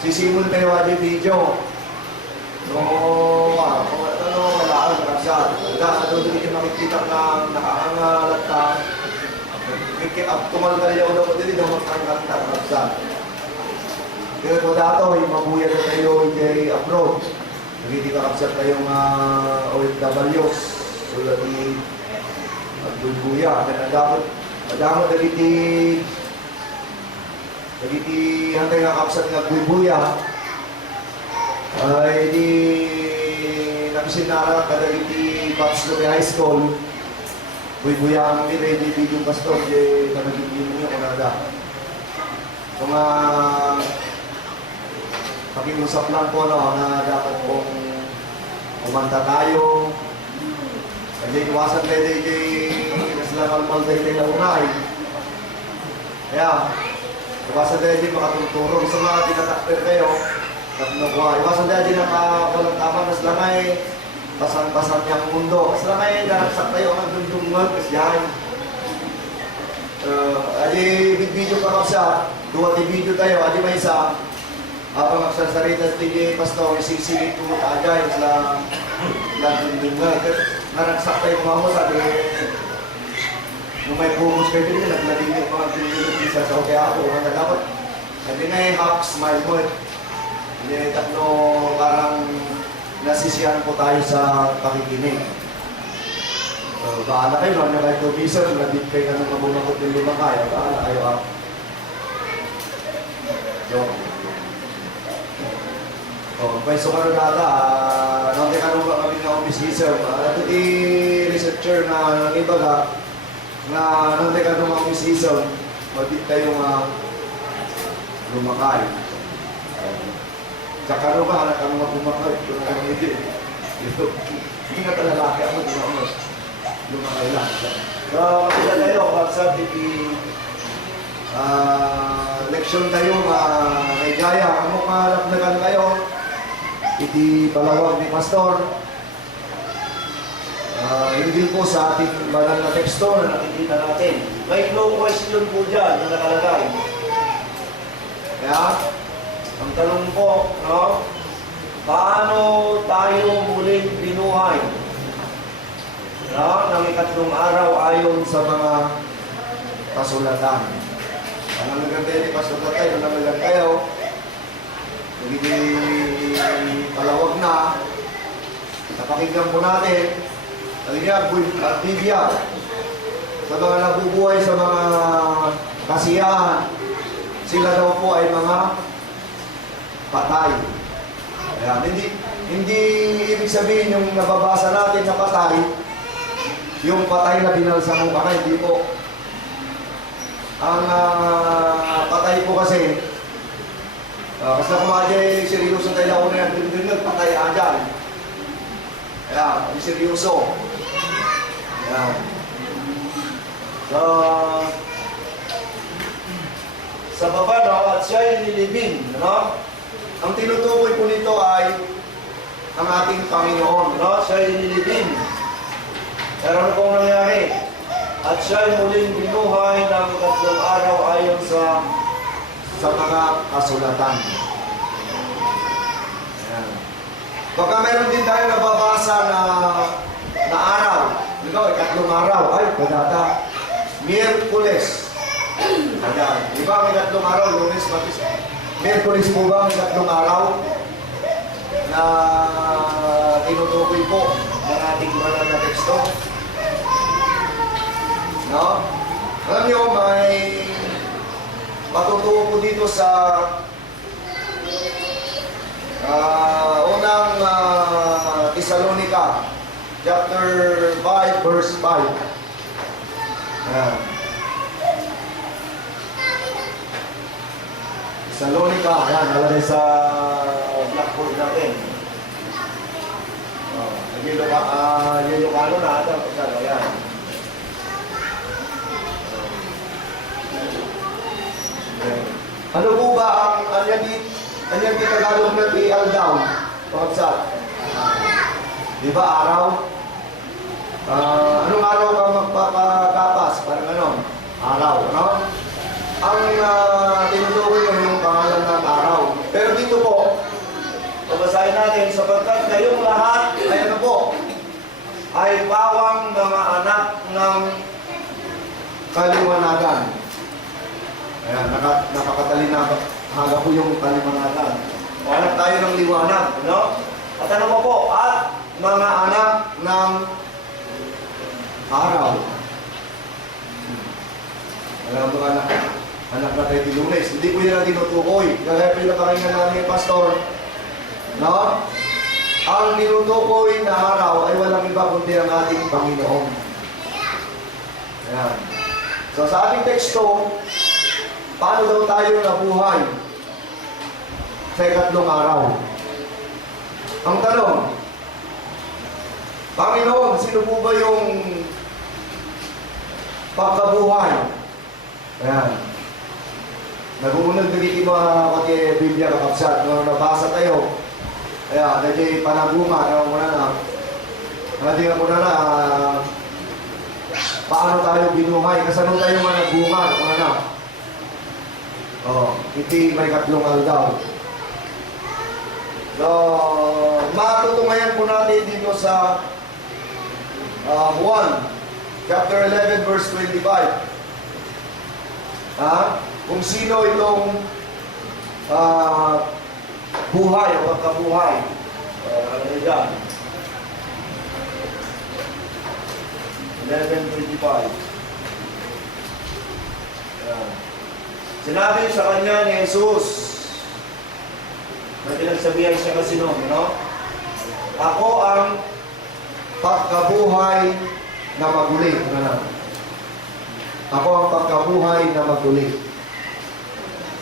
Sisimul tayo ang video. So, wala ang mga kapsat. At talagang hindi makikita na nakaangalat ka. Tumal tayo na ko din ang magkakanta mga kapsat. Kaya ko dato, mabuya na tayo kay abroad. Hindi ka kapsat tayong OFWs. Sulat ni Abdul Buya. Kaya dapat Madamo dagiti hantay nga kapsat nga bubuya ay di nakisinara kadagiti Pops Lupe High School bubuya ang ready video pastor di kanagigin niyo kunada. So nga pakiusap lang po no, na dapat pong kumanta tayo. Kasi iwasan tayo sila kalmal tayo na unay. Kaya, iwasan tayo din makatuturo. Sa mga tinatakper kayo, iwasan tayo din nakawalang tama na sila may basan-basan niyang mundo. Sila may naraksak tayo ang dundungan kasi yan. Adi, video pa siya. Duwati video tayo. Adi may isa. Habang magsasarita tigay pastor, isisigit ko tayo sila dundungan. Naraksak tayo mga mo sabi, nung may bumos kayo din, nagladinig mga dundungan isa sa okay ako. Mga dapat, hindi na yung half smile mo. Hindi tatlo parang nasisiyan po tayo sa pakikinig. So, bahala kayo, no? Kahit 2 piso, nabit kayo ka ng mabumakot ng 5 kaya, bahala kayo ah. So, pwesto ka rin nata, nang tinanong ka kami ng office research. Ito di researcher na ng iba ka, na nang tinanong ng office research, mabit kayong lumakay. Sa karo ka, anak kang mabumakay, ito na kang hindi. Hindi nga talalaki ako, hindi na ako lumakay lang. So, makita tayo, WhatsApp, leksyon tayo, may gaya. Ang mga lapnagan kayo, iti palawag ni Pastor. Hindi po sa ating banal na teksto na nakikita natin. May no question po dyan na nakalagay. Kaya, ang tanong po, no? Paano tayo muling binuhay? No? Nang ikatlong araw ayon sa mga kasulatan. Ang maganda ni Pastor Tatay, nung namilag kayo, hindi palawag na, napakinggan po natin, aliyag, Biblia, sa mga nabubuhay sa mga kasiyahan, sila daw po ay mga patay. Kaya, hindi ibig sabihin yung nababasa natin na patay, yung patay na binalsa mo ka, hindi po. Ang patay po kasi, basta kumadya seryoso tayo na una yan, din patay dyan. Kaya, seryoso. Kaya, sa baba, no, at siya ay nilibing, no? Ang tinutukoy po nito ay ang ating Panginoon, no? Siya ay nilibing. Pero ano pong nangyari? At siya ay muling binuhay ng 3 araw ayon sa mga kasulatan. Ayan. Baka meron din tayo nababasa na araw. Ikaw, 3 araw. Ay, pagdata. Miyerkules. Ayan. Di ba may 3 araw? Lunes, Martes. Miyerkules po ba may 3 araw? Na tinutukoy po ng ating banal na teksto? No? Alam niyo, may matutuo po dito sa unang Thessalonica, chapter 5, verse 5. Ayan. Thessalonica, ayan, nalalay sa blackboard natin. Ilocano na ata, ayan. Ano po ba ang anyan di Tagalog ng i-al down? Pagkabsat. Di ba araw? Anong araw ka magpapakapas? Parang ano? Araw, no? Ang tinutukoy mo yung pangalan ng araw. Pero dito po, pabasahin natin, sapagkat kayong lahat, ay ano po, ay bawang mga anak ng kaliwanagan. Ayan, napakatali na haga po yung kaliwanagan. O anak tayo ng liwanag, no? At ano pa po? At mga anak ng araw. mga anak na tayo di Lunes. Hindi ko yan ang tinutukoy. Kaya pinapakinggan namin yung pastor, no? Ang tinutukoy na araw ay walang iba kundi ang ating Panginoon. Ayan. So sa ating teksto, paano daw tayo nabuhay sa ikatlong araw? Ang tanong, Panginoon, sino po ba yung pagkabuhay? Ayan. Nag-uunod na dito mga pati Biblia kakapsat. Nung nabasa tayo, ayan, nandiyo panaguma, ewan mo na nandiyo mo na paano tayo binuhay? Kasano tayo managuma, ewan na. Hindi may katlong daw. So, matutungayan po natin dito sa Juan, chapter 11, verse 25. Kung sino itong buhay o pagkabuhay. Ano yan? 11:25. Sinabi sa kanya ni Jesus, na pinagsabihan siya kasi noon, no? Ako ang pagkabuhay na maguli. Ako ang pagkabuhay na maguli.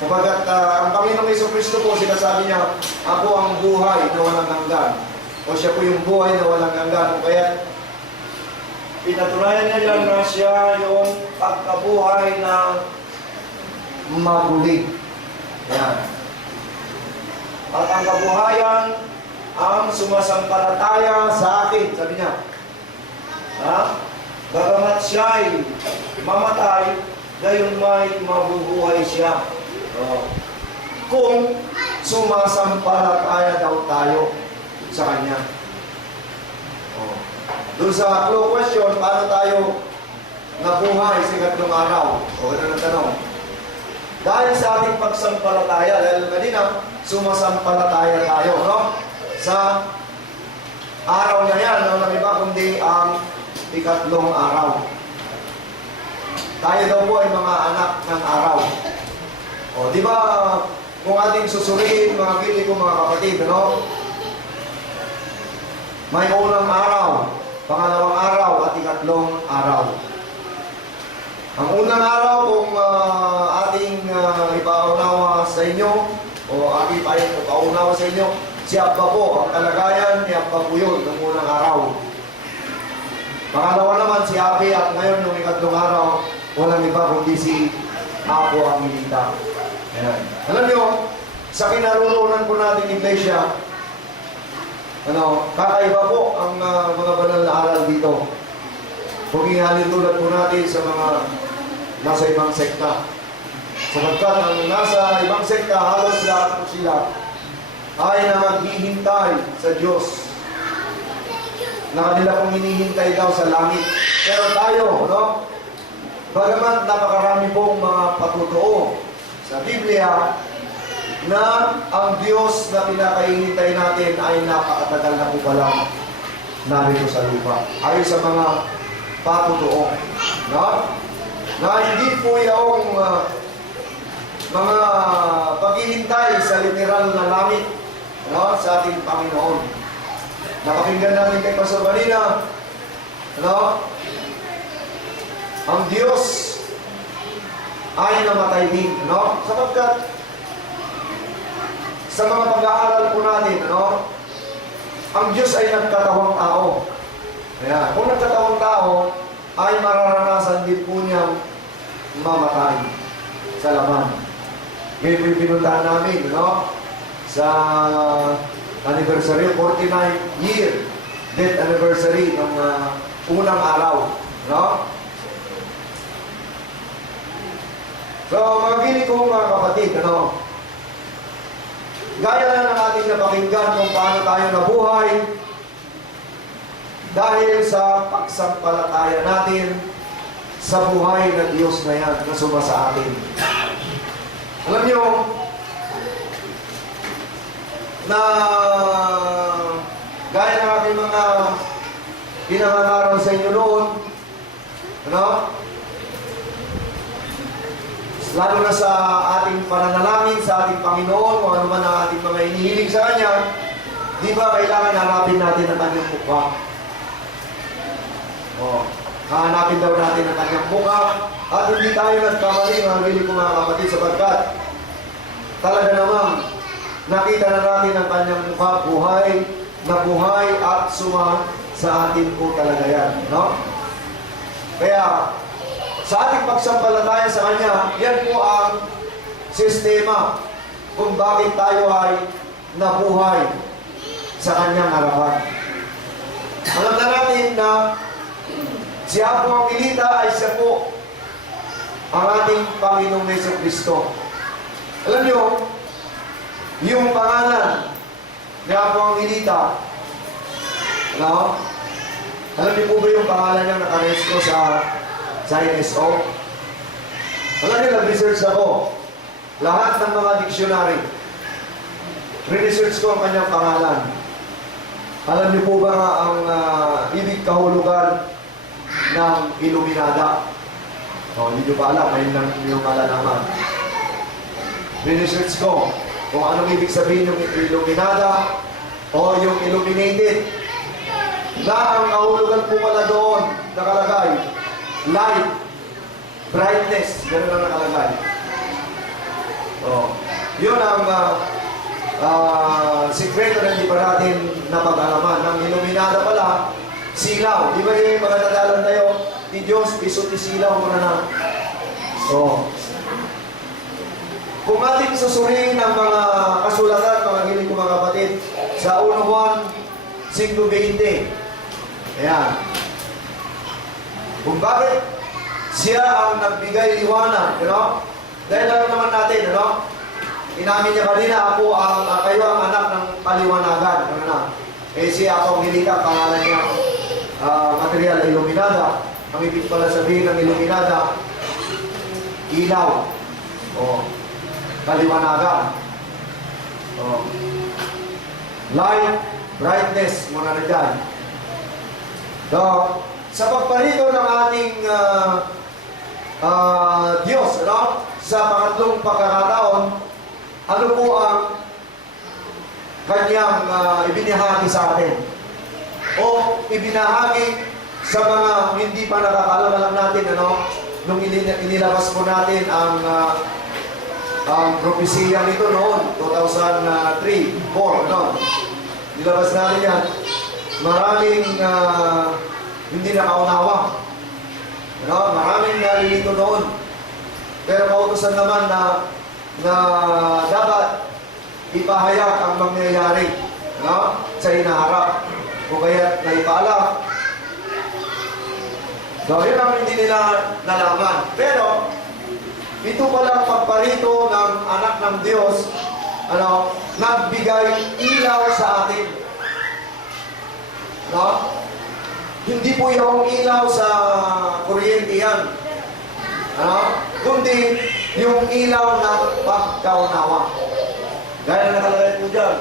Sapagat ang Panginoong Jesucristo po, sinasabi niya, ako ang buhay na walang hanggan. O siya po yung buhay na walang hanggan. Kaya pinatunayan niya dyan na siya yung pagkabuhay na maguli. Yan. At ang kabuhayan ang sumasampalataya sa akin. Sabi niya, bagamat siya'y mamatay, gayon may mabubuhay siya. Kung sumasampalataya daw tayo sa Kanya. Doon sa clue question, paano tayo nabuhay sa ikatlong araw? Ito ang tanong. Dahil sa ating pagsampalataya, dahil kanina, sumasampalataya tayo, no? Sa araw na yan, no? Nang iba kundi ang ikatlong araw. Tayo daw po ay mga anak ng araw. Di ba, kung ating susuriin, mga kili ko, mga kapatid, no? May unang araw, pangalawang araw, at ikatlong araw. Ang unang araw, kung ating ipaunawa sa inyo, o ating ipaunawa sa inyo, si Abba po, ang kalagayan ni Abba po yun, ng unang araw. Pangalawa naman si Abi, at ngayon yung ikatlong araw, walang iba kundi si Apo ang Milita. Ayan. Alam nyo, sa kinarunungan po natin Iglesia, kakaiba po ang mga banal na aral dito. Kung ihalin tulad po natin sa mga nasa ibang sekta. Sapagkat ang nasa ibang sekta, halos lahat po sila ay naghihintay sa Diyos. Na kanila pong hinihintay daw sa langit. Pero tayo, no? Bagamat napakarami pong mga patutuo sa Biblia na ang Diyos na pinakahihintay natin ay napakatagal na po palang narito sa lupa. Ayon sa mga patutuo. No? Na hindi po yung mga paghihintay sa literal na langit, no? Sa ating Panginoon. Napakinggan natin kay Pastor kanina, no? Ang Diyos ay namatay din, no? Sapagkat sa mga pag-aaral po natin, no? Ang Diyos ay nagkatawang tao. Kaya, kung nagkatawang tao, ay mararanasan din po niyang mamatay sa laman. Ngayon yung pinuntahan namin, no? Sa anniversary, 49th year, death anniversary ng unang araw, no? So, mga gili ko, mga kapatid, ano? Gaya na ng ating napakinggan kung paano tayo nabuhay dahil sa pagsampalataya natin sa buhay ng Diyos na yan na suma sa atin. Alam niyo, na gaya ng ating mga pinangangaral sa inyo noon, ano? lalo na sa ating pananalangin, sa ating Panginoon, kung ano man ang ating mga inihiling sa Kanya, di ba kailangan hanapin natin ang Kanyang mukha? Hahanapin daw natin ang Kanyang mukha, at hindi tayo nagkamali, mga hilig ko mga kapatid, sapagkat talaga namang nakita na natin ang Kanyang mukha, buhay na buhay at suma sa atin po talaga yan. No? Kaya, sa ating pagsampalataya sa Kanya, yan po ang sistema kung bakit tayo ay nabuhay sa Kanyang harapan. Alam na natin na si Apo ang Pilita ay siya po ang ating Panginoong Jesucristo. Alam niyo, yung pangalan ni Apo ang Pilita, no? Alam niyo po ba yung pangalan niya nakaresto sa NSO? Alam niyo, nag-research ako. Lahat ng mga dictionary, re-research ko ang kanyang pangalan. Alam niyo po ba ang ibig kahulugan ng Iluminada? Hindi niyo pa alam, ngayon lang yung malalaman. Re-research ko kung anong ibig sabihin yung Iluminada o yung Illuminated. Na ang kahulugan po pala doon nakalagay, light, brightness, gano'n ang nakalagay. Yun ang sikreto na hindi pa natin napag-alaman. Ang Illuminada pala, silaw. Di ba yung mga nadalan tayo? Di Diyos, iso ti silaw mo na na. Kung ating susuriin ang mga kasulatan, mga hiling ko mga kapatid, sa 1 Juan 5:20. Ayan. Kung bakit siya ang nagbigay liwanag, dahil alam naman natin, inamin niya kanina, kayo ang anak ng paliwanagan. Siya ako ang Pilita, pangalan niya, material Iluminada. Ang ibig pala sabihin ng Iluminada, ilaw. Kaliwanagan. Light, brightness, muna na dyan. Sa pagparito ng ating Diyos, sa pangatlong pagkakataon, ano po ang kanyang ibinahagi sa atin? O ibinahagi sa mga hindi pa nakakalam, alam natin, nung inilabas po natin ang propesya nito noon, 2003, 2004, nilabas natin yan. Maraming hindi nakaunawa. Maraming nalilito noon. Pero kautusan naman na dapat ipahayag ang mangyayari sa hinaharap. O kaya naipaalak. Yun ang hindi nila nalaman. Pero, ito palang pagparito ng anak ng Diyos, nagbigay ilaw sa atin. Hindi po yung ilaw sa kuryente yan. Kundi yung ilaw ng pagkaunawa. Gaya na nakalagay po dyan.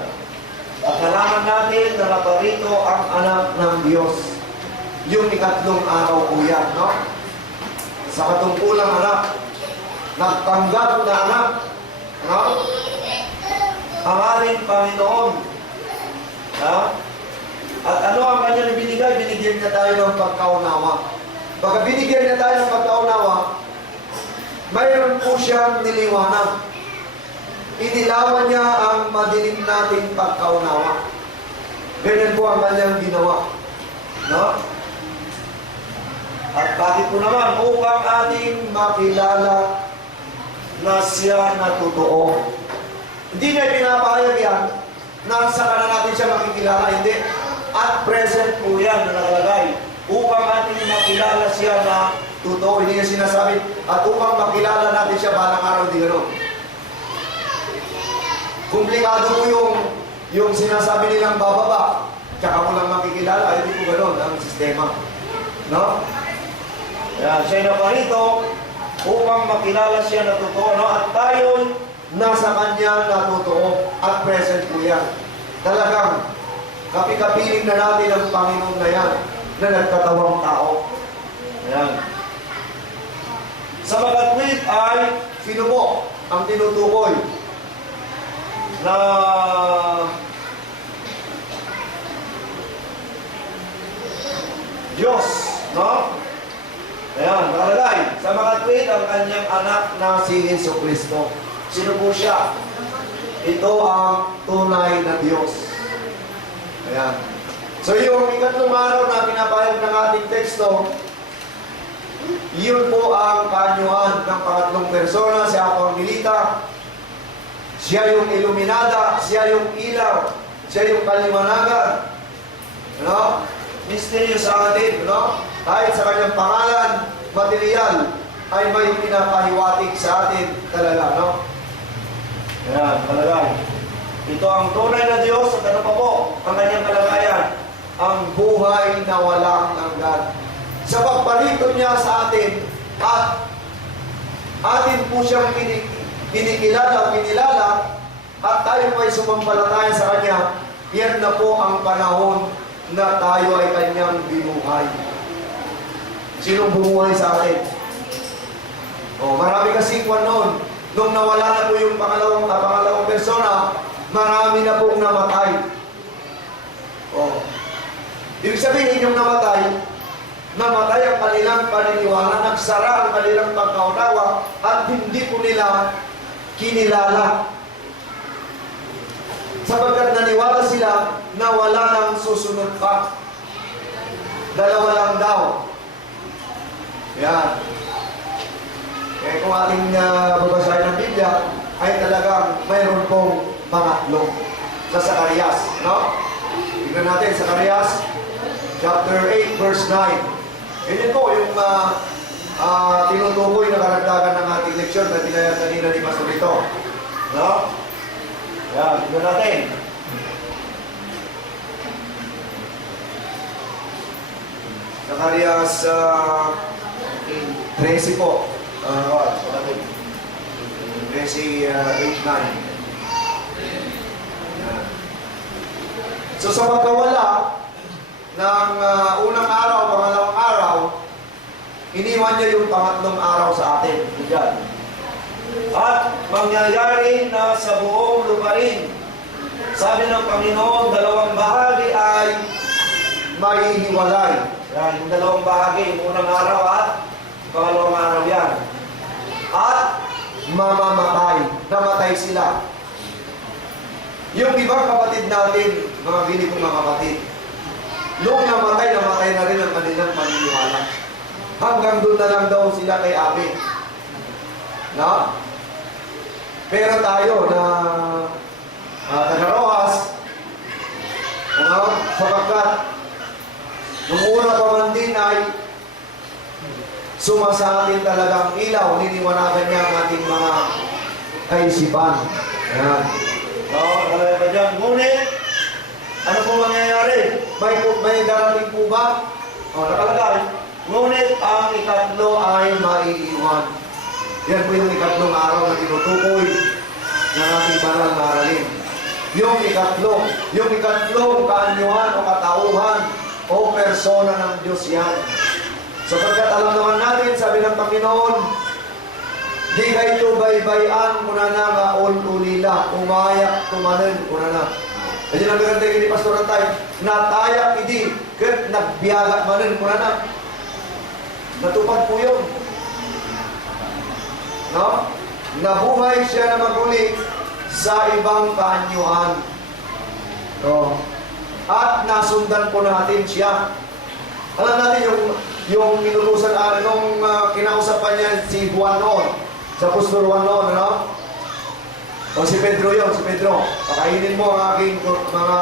At nalaman natin na naparito ang anak ng Diyos. Yung ikatlong araw po yan, Sa katungkulang anak, nagtanggap na anak, ang ating Panginoon. At ano ang kanyang binigay? Binigyan niya tayo ng pagkaunawa. Pagka binigyan niya tayo ng pagkaunawa, mayroon po siyang niliwanag. Inilawan niya ang madilim nating pagkaunawa. Ganyan po ang kanyang ginawa. At bakit po naman? Upang ating makilala na siya na totoo. Hindi niya pinapahayag yan na saka na natin siya makikilala. Hindi. At present po yan na nakalagay. Upang ating makilala siya na totoo. Hindi niya sinasabi. At upang makilala natin siya balang araw, hindi gano'n. Komplikado po yung sinasabi nilang bababa. Tsaka mo lang makikilala. Hindi po gano'n ang sistema. Kaya siya na parito upang makilala siya na totoo. At tayo nasa kanya na totoo. At present po yan. Talagang kapikapiling na natin ang Panginoon na yan na nagkatawang tao. Ayan. Sa magatwid ay sino po ang tinutukoy na Diyos, no? Ayan, nakalagay. Sa mga tweet, ang kanyang anak na si Jesucristo. Sino po siya? Ito ang tunay na Diyos. Ayan. So yung ikatlong araw na pinapahayag ng ating teksto, yun po ang kaanyuan ng pangatlong persona, si Apo Angelita. Siya yung iluminada, siya yung ilaw, siya yung kaliwanagan. Ano? Misteryo sa atin, no? Kahit sa kanyang pangalan, material, ay may pinapahiwatig sa atin talaga, no? Ayan, talaga. Ito ang tunay na Diyos at ano pa po, ang kanyang kalagayan, ang buhay na walang hanggan. Sa pagpalito niya sa atin, at atin po siyang kinilala, at tayo po ay sumampalataya sa Kanya, yan na po ang panahon na tayo ay Kanyang binuhay. Sinong bumuhay sa atin? Marami kasing kwan noon. Nung nawala na po yung pangalawang persona, marami na pong namatay. Ibig sabihin yung namatay ang kanilang paniniwala, nagsara ang kanilang pagkaunawa, at hindi po nila kinilala. Sapagkat naniwala sila na wala nang susunod pa. Dalawa lang daw. Yan. Kaya kung ating babasahin ng Biblia, ay talagang mayroon pong pangatlo sa Zacarias, no? Tignan natin, Zacarias, chapter 8, verse 9. Yan po yung tinutukoy na karagdagan ng ating leksyon na tinayag kanina ni Pastor Rito. No? Yan, tignan natin. Zacarias 13 po. 13, 8, 9. So sa pagkawala ng unang araw, pangalawang araw, iniwan niya yung pangatlong araw sa atin. Diyan. At mangyayari na sa buong lupain. Sabi ng Panginoon, dalawang bahagi ay maihiwalay. Yan, yung dalawang bahagi, yung unang araw at pangalawang araw yan. At mamamatay. Namatay sila. Yung ibang kapatid natin, mga bini kong mga kapatid, noong namatay na rin ang kanilang paniniwala. Hanggang doon na lang daw sila kay Abi. No? Pero tayo na taga-Rojas, sapagkat nung una pa man din ay sumasa atin talagang ilaw, niniwanagan niya ang ating mga kaisipan. Ayan. Kalaya ka dyan. Ngunit, ano po mangyayari? May darating po ba? Nakalagay. Ngunit ang ikatlo ay maiiwan. Yan po yung ikatlong araw na tinutukoy ng ating banal na aralin. Yung ikatlong kaanyuhan o katauhan o persona ng Diyos yan. Sapagkat alam naman natin, sabi ng Panginoon, di kayo baybayan kuna na nga ululila, umayak, tumanin kuna na. Kasi nang gaganda ni Pastor Antay, natayak hindi, kat nagbiyaga manin kuna na. Natupad po yun. No? Nabuhay siya na maguli sa ibang kaanyuhan. No? At nasundan po natin siya. Alam natin yung inutusan nung kinausapan niya si Juan noon, sa Apostol Juan noon, ano? O si Pedro yun, si Pedro. Pakainin mo ang aking mga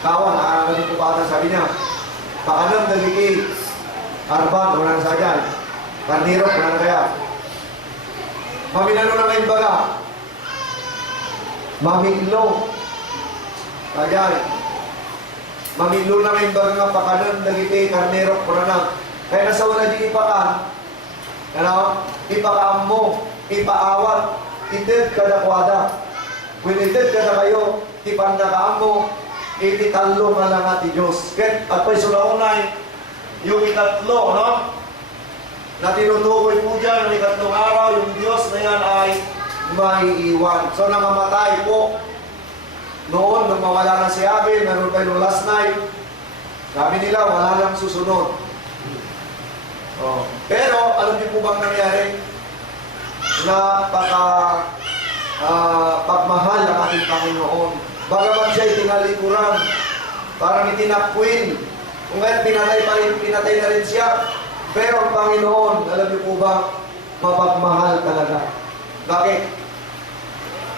kawan, ganun po pa sabi niya. Pakanam nagiging arban, wala na sa dyan. Karnirok, wala na kaya. Maminano na ngayong baga. Mamilo. Kaya mamilo na ngayong baga nga pakanan, nagiging karnirok, wala na. Kaya nasa wala di ipakan, ipakam mo, ipaawat, ited kadakwada. Kung ited kada kayo, ipandakaam mo, ititalo nga lang ati Diyos. At pa'y sulaunay, yung ikatlo, no? na tinutukoy po dyan ng ikatlong araw, yung Diyos na yan ay maiiwan. So namamatay po noon, nung mawala na si Abel, meron kayo nung last night, sabi nila, wala lang susunod. Oh. Pero, alam niyo po bang nangyari? Pagmahal ang ating Panginoon. Bagaman siya'y tinalikuran, parang itinakwin. Kung ngayon pinatay na rin siya. Pero ang Panginoon, alam niyo po ba, mapagmahal talaga. Bakit?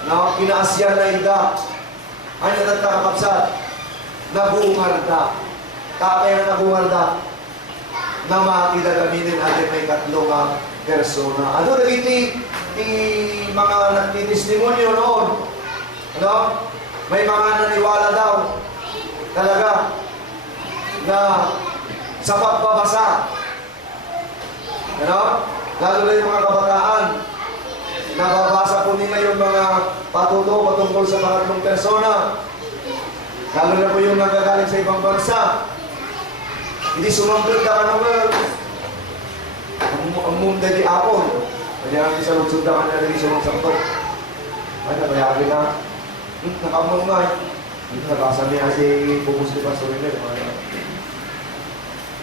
Na kinaasyan na ida. Ay natatapapsat. Nabungarda. Kaya na nabungarda. Na makakilalamin natin may katlong persona. Ano na iti mga nagtitestimonyo noon? Ano? May mga naniwala daw talaga na sa pagbabasa. Ano? Lalo na yung mga kabataan, nababasa po nila yung mga patuto patungkol sa pangatlong persona. Lalo na po yung nagagaling sa ibang bansa. Hindi sumambot ka ano ba? Ang mundo di apon. Kaya ang isa lutsod na kanila rin sa mga ay, nabayari na. Nakamong nga eh. Nabasa niya si Pumus de Pastorinel.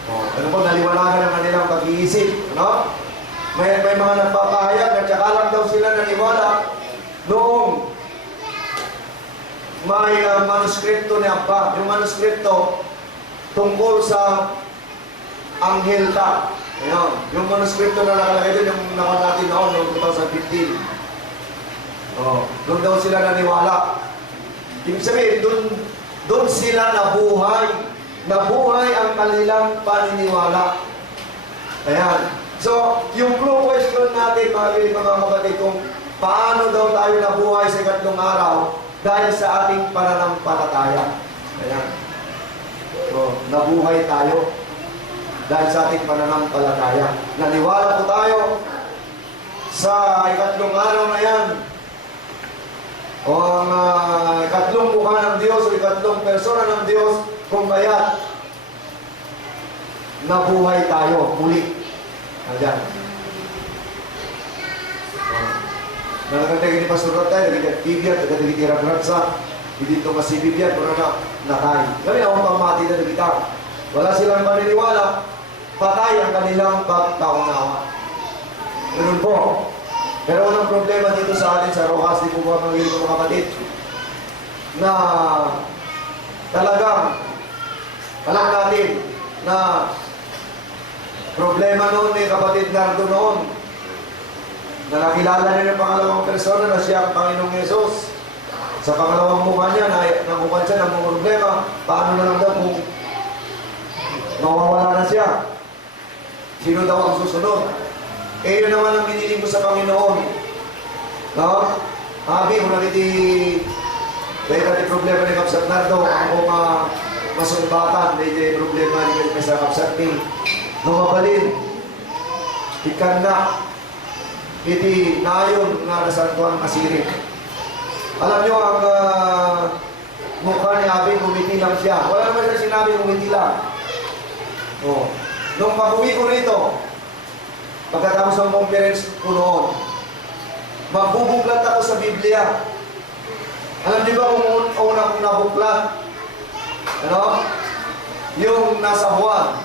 Ano po, naliwanagan ang kanilang pag-iisip. Ano? May mga nagpapahayag at saka lang daw sila naniwala noong may manuskripto ni Abba. Yung manuskripto tungkol sa Angelta. Ayan. Yung manuskripto na nakalagay doon, yung nakuha natin noon, noong 2015. Doon daw sila naniwala. Ibig sabihin, doon sila nabuhay. Nabuhay ang kanilang paniniwala. Ayan. So, yung true question natin, mga kapatid, kung paano daw tayo nabuhay sa ikatlong araw dahil sa ating pananampalataya. Ayan. So, nabuhay tayo dahil sa ating pananampalataya. Naniwala po tayo sa ikatlong araw na yan. O ang ikatlong mukha ng Diyos o ikatlong persona ng Diyos kung kaya nabuhay tayo muli. Ayan. Nalagantay ni Pastor Ratay, nagigit Biblia, nagigit Iragratsa, hindi ito kasi Biblia, pero natay. Kami na akong pamati na nagita. Wala silang maniniwala, patay ang kanilang pagkaunawa. Ganun po. Pero unang problema dito sa atin sa Rojas, di po ba mga kapatid, na talagang alam natin na problema noon ni kapatid Nardo noon na nakilala niya ng pangalawang persona na siya ang Panginoong Yesus. Sa pangalawang mukha niya, nakukuha siya ng mga problema, paano na lang daw kung mawawala na siya? Sino daw ang susunod? Eh, yun naman ang biniling ko sa Panginoon. No? Abi, kung nakiti dahil natin problema ni Kapsat Nardo, ako masumbatan, dahil problema ni sa Kapsat ni mabalin. Ikan na, iti nayon nga nasantuan kasirin. Alam nyo, ang mukha ni Abi, umiti lang siya. Wala naman siya sinabi, umiti lang. Oh. Nung pag-uwi ko rito, pagkatapos ng conference ko noon, magbubuklat ako sa Biblia. Alam niyo ba kung una kong nabuklat? Ano? Yung nasa Juan.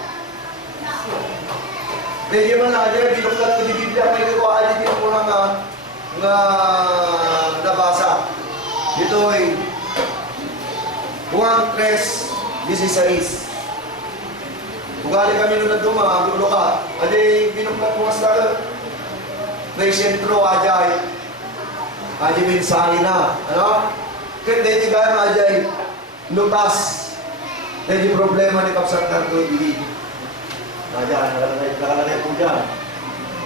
Medyo man nakadira, binuklat ko di Biblia, may nagawa din yung unang nabasa. Ito ay Juan 3:16. Ugali kami nung nagduma, gulo ka. Adi, binuklat mo mas tagal. May sentro, ajay. Adi, minsahe na. Ano? Kaya hindi gaya ajay. Lutas. Hindi problema ni Kapsat Nardo Dili. Ajay, nakalagay po dyan.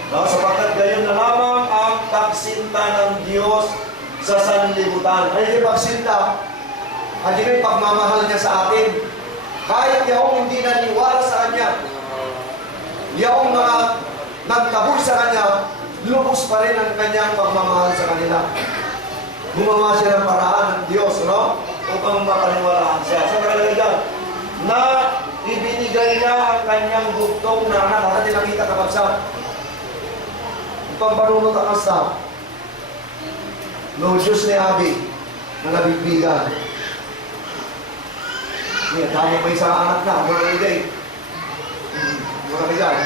No, sapagkat gayon na lamang ang pagsinta ng Diyos sa sanlibutan. Ay, yung pagsinta, adi may pagmamahal niya sa atin. Kahit yaong hindi naniwala sa Kanya, yaong mga nagtaboy sa Kanya, lubos pa rin ang Kanyang pagmamahal sa kanila. Gumawa siya ng paraan ng Diyos, no? Upang mapaniwalaan siya. Sa nakalagay dyan, na ibinigay niya ang Kanyang bugtong na anak. Nakati nakita kapagsa, pampanunot ang asta. No Diyos ni Abi, na nabigbigan. Yan, damo may isang anak na, mura na day. Mura na yan.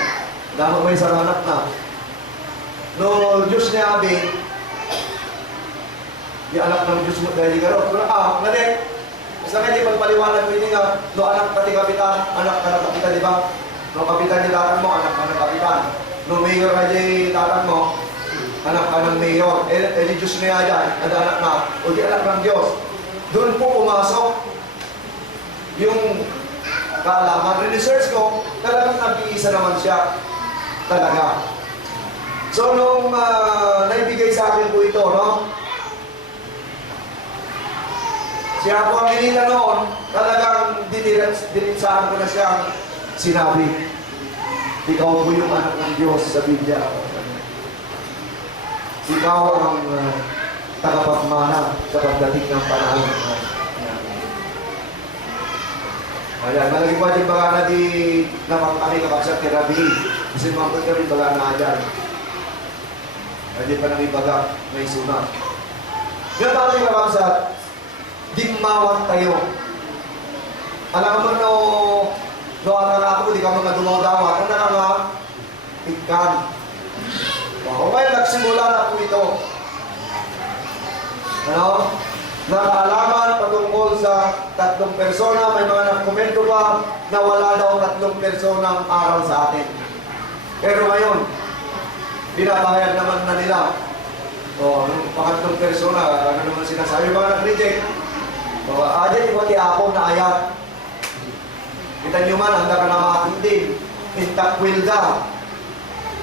Damo may isang anak na. No Diyos ni Abi, di anak ng Diyos mo dahil garo. Nade, basta kayo pagpaliwanag mo ini nga, no anak pati kapitan, anak ka ng kapitan, di ba? No kapitan ni tatang mo, anak ka ng kapitan. No mayor ka di tatang mo, anak ka ng mayor. Di Diyos niya dyan, ada anak na, o di anak ng Diyos. Doon po pumasok yung kaalaman. Research ko, talagang nag-iisa naman siya. Talaga. So, nung naibigay sa akin po ito, no? Siya po ang hinila noon, talagang dininsahan ko na siyang sinabi. Ikaw po yung anak ng Diyos sa Biblia. Ikaw ang tagapagmana sa pagdating ng panahon. Ayan, malaging pa din baga na di namang kami kapag sa therapy. Kasi mambot kami baga na dyan. Hindi pa nang ibaga, may sunat. Yan natin kapag sa dimawang tayo. Alam mo no anak ako, di ka mga dumaw-dawa. Ano na nga? Ikan. Kung ngayon nagsimula na po ito. Ano? Nakaalaman patungkol sa 3 persona, may mga nagkomento pa na wala daw 3 persona ang aral sa atin. Pero ngayon, binabayad naman na nila. O, pangatlong persona, ano naman sinasabi, mga nag-reject. O, ayan, ikaw ti ako na ayat. Kita nyo man, handa ka na makakindi. Intakwilda.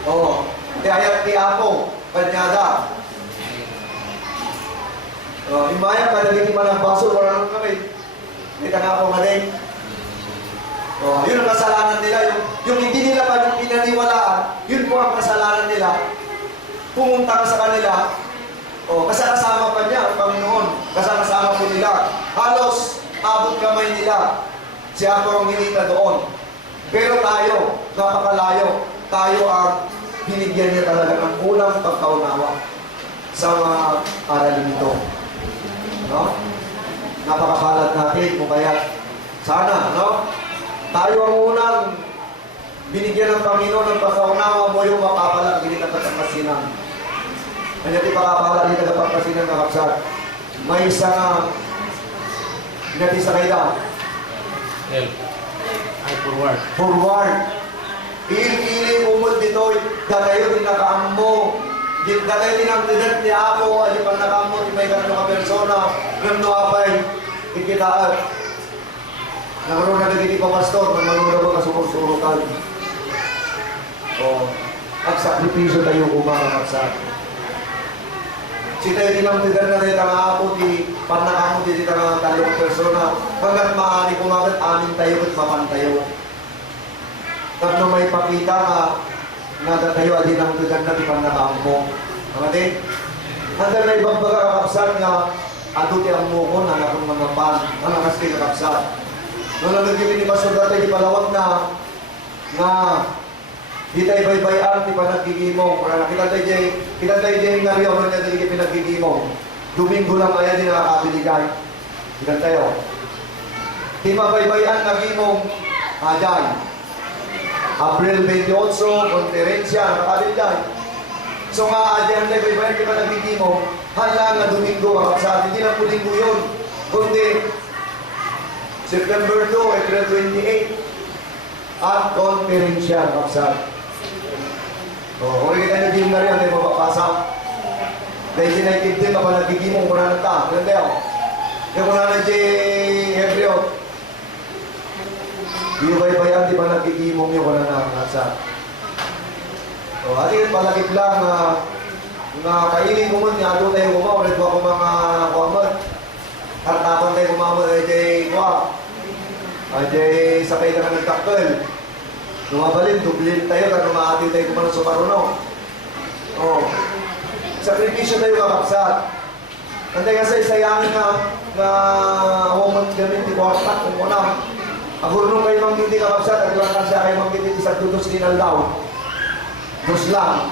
O, ti ayat ti ako, kanyada. Imaya ka naging man ang baso, wala nang kami. Kita nga ako nga din. Yun ang kasalanan nila. Yung hindi nila pa yung pinaniwalaan, yun po ang kasalanan nila. Pumunta ka sa kanila, kasama pa niya ang Panginoon. Kasama po nila. Halos abot kamay nila. Siya po ang hinita doon. Pero tayo, napakalayo. Tayo ang binigyan niya talaga ng unang pagkaunawa sa mga aralin ito. No? Napakabalat natin kung kaya sana, no? Tayo ang unang binigyan ng Panginoon ng pagkaunawa mo yung mapapala hindi ka katapasinan. Kanya di pakapala hindi ka katapasinan kakapsat. May isang hindi sa kaida. Help. Ay, forward. Forward. Ili umod dito, datayo din nakaammo. Datayo din ang tinet ni ako, ay pang nakaammo, di may ganun ka persona, ganun apay, ikitaan. Nakaroon na nagiging pa pastor, manunod ako kasumursurukan. Nagsakripisyo tayo kumakakaksa. Si tayo din ang tinet na rin ang ako, di panakamo din ang talong persona. Hanggat maani kumakat, amin tayo at mapantayo. Tapos may pakita nga tayo adin ang tugan na di panakamo. Mga din, hanggang na ibang baga kakapsat nga ato ti ang mukon, ang akong mga pan, ang nakasti kakapsat. Nung nagiging ni Pastor dati di palawag na nga di tayo baybayan, di pa nagigimong. Kung nakita tayo dyan nga rin, ano niya di pinagigimong. Domingo lang kaya di nakakabiligay. Kita tayo. Di mabaybayan nagimong aday. April 28, konferensya, nakabiligay. So nga aday, baybayan di pa nagigimong. Hala nga Domingo, sa atin, hindi lang po linggo yun. Kundi September 2, April 28, at konferensya, kapsat. Kung kita nyo din na rin, hindi mapapasa. Dahil dinaikid din, kapag nagigimong ko na nata. Ganun tayo. Yung ko na na Hebreo. Di ba di ba nagigimong yung wala na, kapsat. Atin palagip lang na kainin ko mo, niyato tayo kumaw, ulit ba ko mga kuamad. Hartapan tayo kumamad ay jay kuwa. Ay jay sakay na nagtakkel. Lumabalin, dublin tayo, kaya lumaati tayo kumano sa paruno. Sakripisyo tayo kakapsat. Nanday kasi sayangin na woman gamit di kwartak kung unang. Agurno kayo mang hindi kakapsat, at lang siya kayo mang hindi sa tutos kinal daw. Dos lang.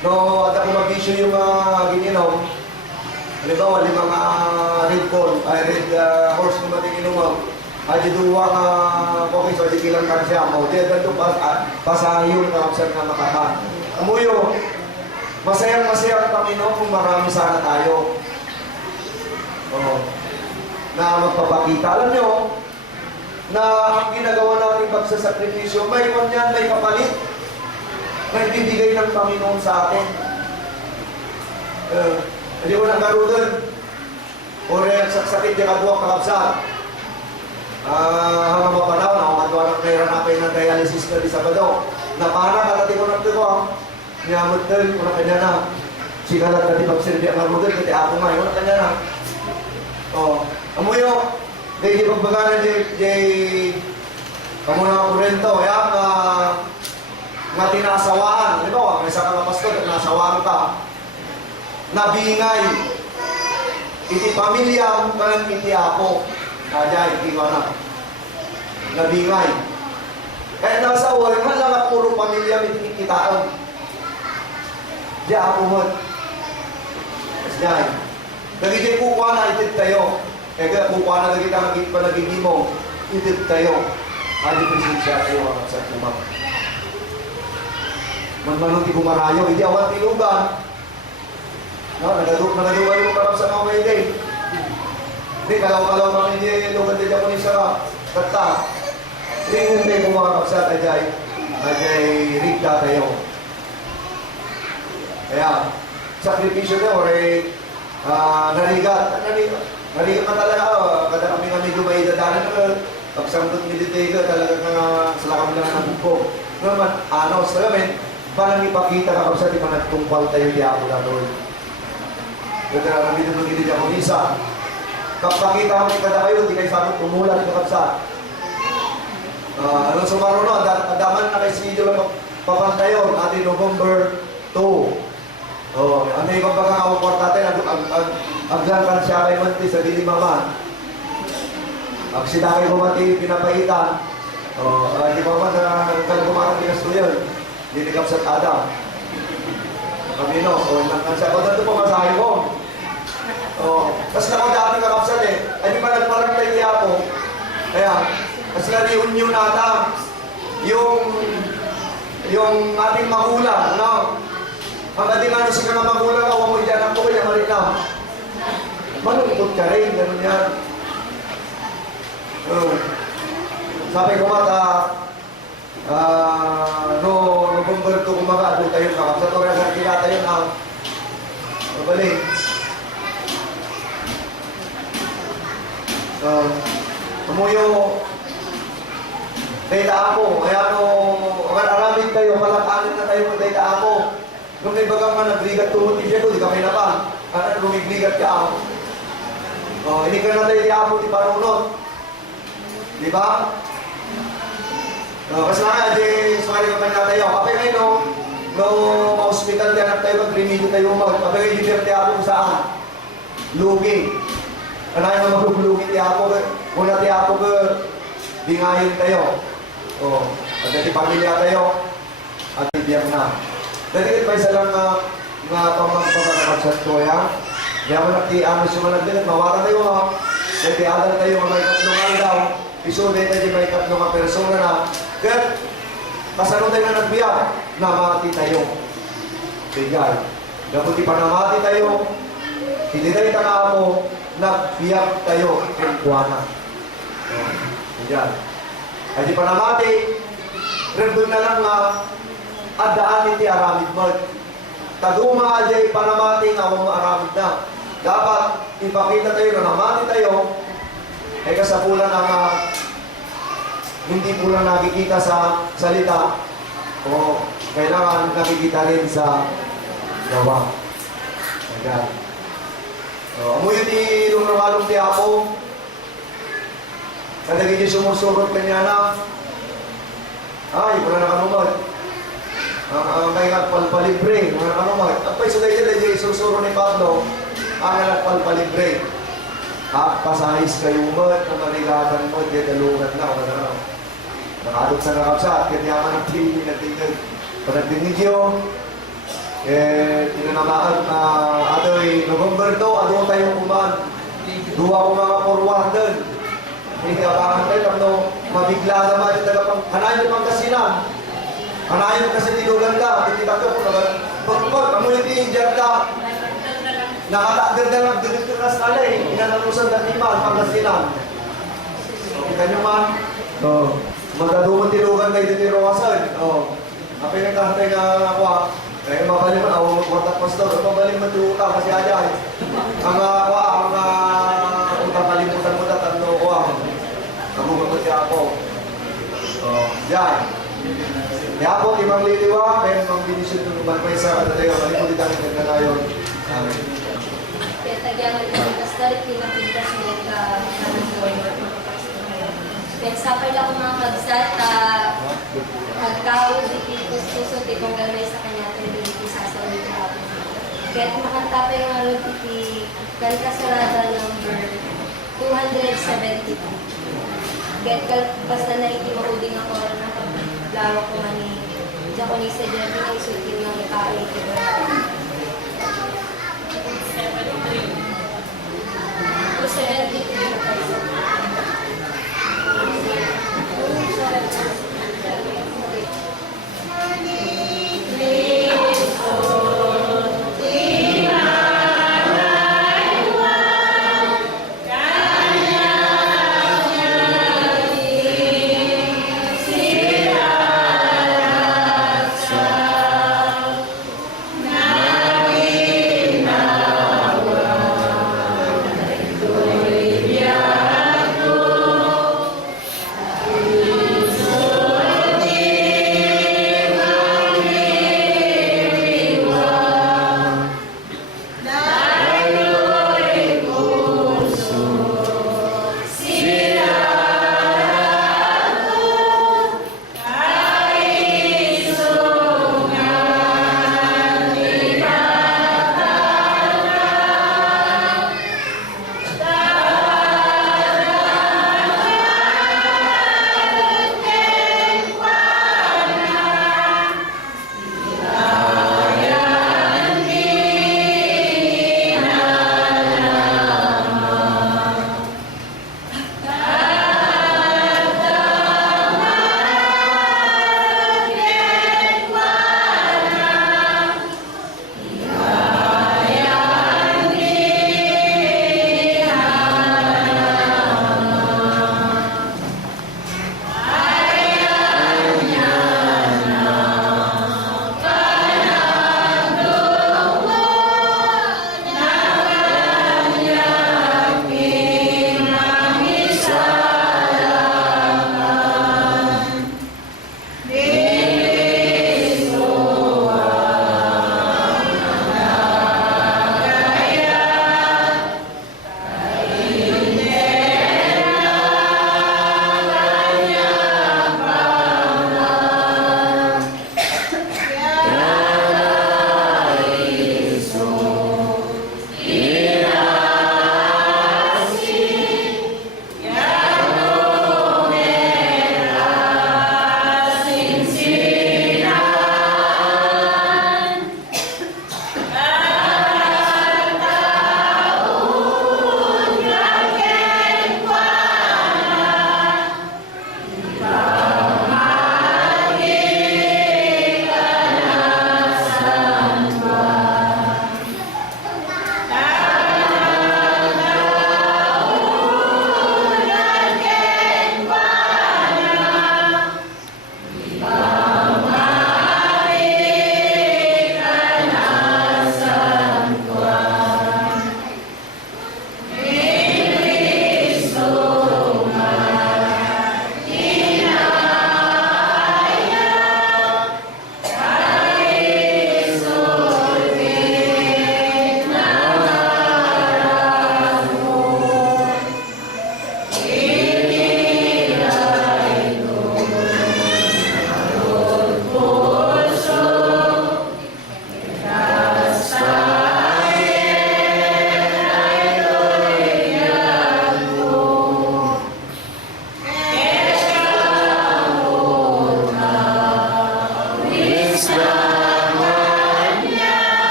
No, at ako mag-issue yung gininom. Halimbawa, limang red bull, red horse na mating inumaw. Ay, di duwa nga okay, so di kilang kan siya. O, di ganito pasayon ka sa nga makaka. Amuyo, masayang-masayang Panginoon kung marami sana tayo. Na magpapakita. Alam nyo, na ang ginagawa natin pagsasakripisyo, may kanyan, may kapalit na ibibigay ng Panginoon sa atin. Hindi ko nang garudan. O rin, sakit yung kabuwak kakabsat. Hanggang mapanaw, nakakatuwa ng naira napay ng dialysis na di Sabado. Napana, katati ko ng tuko. Niyamot din, kuna kanya na. Sikalat kati pag-sirbi ang garudan, kati ako nga, kuna kanya na. Amuyo, di pagbaga na kamu na kurento, ya, nga tinasawaan. Halimbawa, may isa ka na pastor, nasawaan ka. Nabingay. Iti pamilya, kanan iti ako. Kaya, iti ko na. Nabingay. Kaya nasawa, nga lang puro pamilya, iti kitaan. Di ako mo. Diyan. Nagiging kukuha na itid tayo. Kaya kukuha na nagiging panagiging mo, itid tayo. Adi presensya tayo ang sa tumang. Manmanong ti kumarayo, hindi awan tilugan. No, nagaduwa yung karap sa mga may day. Hindi, kalaw-kalaw mga hindi lugan din ako ni Sarah. Kata. Hindi kumakap sa tajay. Tajay rigda tayo. Kaya, sakripisyo na, or narigat. Narigat ka talaga. Kada kami dumay dadanan na, pagsambot militay ka, talaga nga salakam lang ng buko. Naman, sa gamin, parang ipakita ka sa di pa nagtungpal tayo di ako na doon. Kaya naman dito nung hindi ako isa. Kapakita kami kada kayo, di kayo sabot umulat ka kapsa. Anong sumaro no, daman na kay Sidio lang papantayon, ating November 2. Ano yung pagkakawaport natin, aglangan siya kay Manti sa Dilimaman. Agsidakay ko Manti, pinapaitan. Di ba man na kalagumatan pinas ko yun. Dinikap sa Adam. Kami no, aglangan siya. Kung nato pumasahe mo. Tapos na ako dati kakapsat eh. Ay di ba nagparang tayo niya ako. Kaya, kasi na-reunion nata. Yung ating magulang, no? Ang ating ano si mga magulang, huwag mo dyan ang tukoy na marinaw. Malungkot ka rin, gano'n yan. Sabi ko mata, November 2 kumaga, doon tayo kakapsat. O kaya kila tayo na mabalik. Tumuyo, data ako, kaya aramid tayo, malakanin na tayo ng data ako. Nung ibagang man nagligat tumutin siya ko, di kami na ba? Lumigligat ka ako. Hindi ka na tayo di ako, di parunod. Di ba? Kasi nga, sumali ka man na tayo. Kapag ngayon, no ma-hospital tayo tayo, mag-remedyo tayo, kapag ngayon, di ako saan? Lugi. Kanahin na maglulugi ti ako, muna ti ako ka, bingayin tayo. Pagkati pamilya tayo, at ibiyang na. Dahil pa isa lang nga pamagpapakapagsat ko, ya? Kaya mo nakti amas yung managdilat, mawara tayo ha. Dahil ti adal tayo, may tatlong daw. Isunin tayo may tatlong persona na. Kaya, kasano tayo na nagbiyak, namati tayo. Bigay. Dapat ti panamati tayo, hindi tayo taka mo, nagbiyak tayo in Kuwana. Diyan. Ay di pa namati, rebun na lang nga, adaan iti aramid mo. Taguma ajay panamati nga mo aramid na. Dapat ipakita tayo na namati tayo, ay kasapulan ang hindi po lang nakikita sa salita, o kailangan nakikita rin sa gawa. Ayan. Amoy yun ilunong-along ti ako. Kadagin yung sumusurot kanya na. Ay, wala na kanumag. Kaya nagpalpalibre, wala na kanumag. Apay sa dayo yung susuro ni Pablo, ang nagpalpalibre. Pasahis kayo mo, na maligatan mo, di dalungan na, wala na. Nakadot sa nakapsat, kanya man ang pili na tingnan. Pag nagdinig yun, tinanamaan na adoy November to, ano tayo kuman. Dua ko mga forwarden. Hindi abangan tayo, ano, mabigla naman yung tagapang, hanayin yung pangkasinan. Hanayin yung kasi tinugan ka, hindi ka ito, pagpag, amo yung tinidyan ka, nakatagder na lang, direktor na sa alay, inanalusan na liman, pangkasinan. Kita nyo man, magdadumang tinugan kayo dito yung rawasan. Apa yung nagkahantay nga ako, kaya mabaling man, awang magkwartat pastor, mabaling man tinuga kasi ayan. Ang kakalimutan mo na tatlo ko Kabugan ko siya ako. Yan. Kaya po, imang liliwa, kaya mang binisyon ng balmay sa katatayo. Malimulit ang nagkanayon. Amen. Kaya tagyangan ko ng pastor, pinapintas mo ka kaya sapay lang mga kagsat, agkawad di puso, di kong galay sa kanya, hindi sasawin ka ako. Kaya makanta pa yung ano, kanta sarada number 272. Kaya basta naikimahuding ako na lawak ko man ni Japanese Jeremy ang isutin ng kain. 273 na tayo. Sa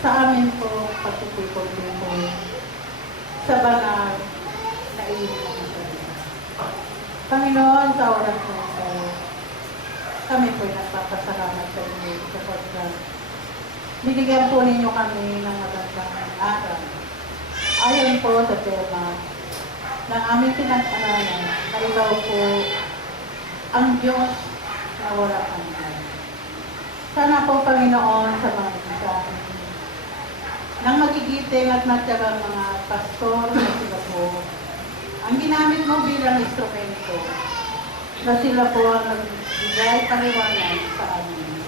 sa amin po pagtitipon din po sa banal na iyon ng salita. Panginoon, sa oras po ito, kami po ay nagpapasalamat sa inyo sapagkat binigyan po ninyo kami ng magandang araw. Ayon po sa tema ng aming pinag-aralan na ikaw po ang Diyos na wala hanggan. Sana po, Panginoon, sa mga mensahe ng magigiting at matyagang mga pastor na sila po, ang ginamit mo bilang instrumento, na sila po ang nagbigay paliwanag sa amin.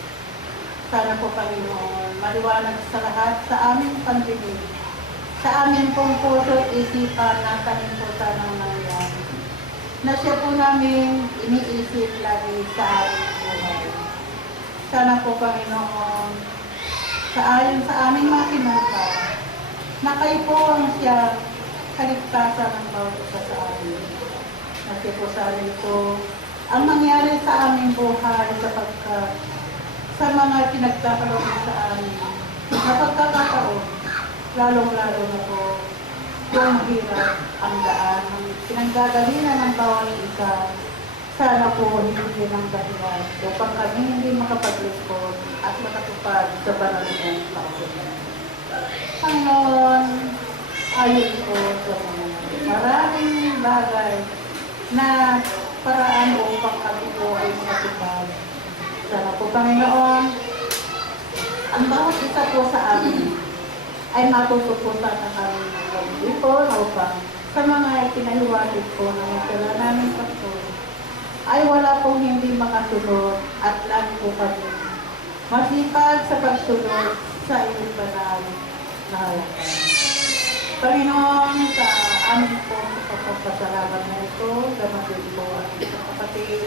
Sana po, Panginoon, maliwanag sa lahat sa aming pandinig, sa aming pong puso at isipan na kami po sanang nangyari, na siya po namin iniisip lagi sa aming buhay. Sana po, Panginoon, ayon sa aming mga kinanta, na kayo po ang siya kaligtasan ng bawat isa sa amin. Na siya po sa ito ang mangyari sa aming buhay sapagkat sa mga pinagkakaroon sa amin na pagkakataon, lalong-lalo na po yung hirap ang daan, ang pinanggagalingan ng bawat isa. Sana po hindi ng dahilan upang kami hindi makapaglingkod at makatupad sa banal ng pausunan. Panginoon, ayon po sa mga maraming bagay na paraan upang kami po ay makatupad. Sana po, Panginoon, ang bawat isa po sa amin ay matutupusan na kami ng pag-ipon upang sa mga pinahiwatig po ng mga namin pastor ay wala pong hindi makasunod at lagi po kami masipag sa pagsunod sa iyong banal na halakan. Panginoon, sa amin po sa pagpapasalamat na ito, gano'n po ang isang kapatid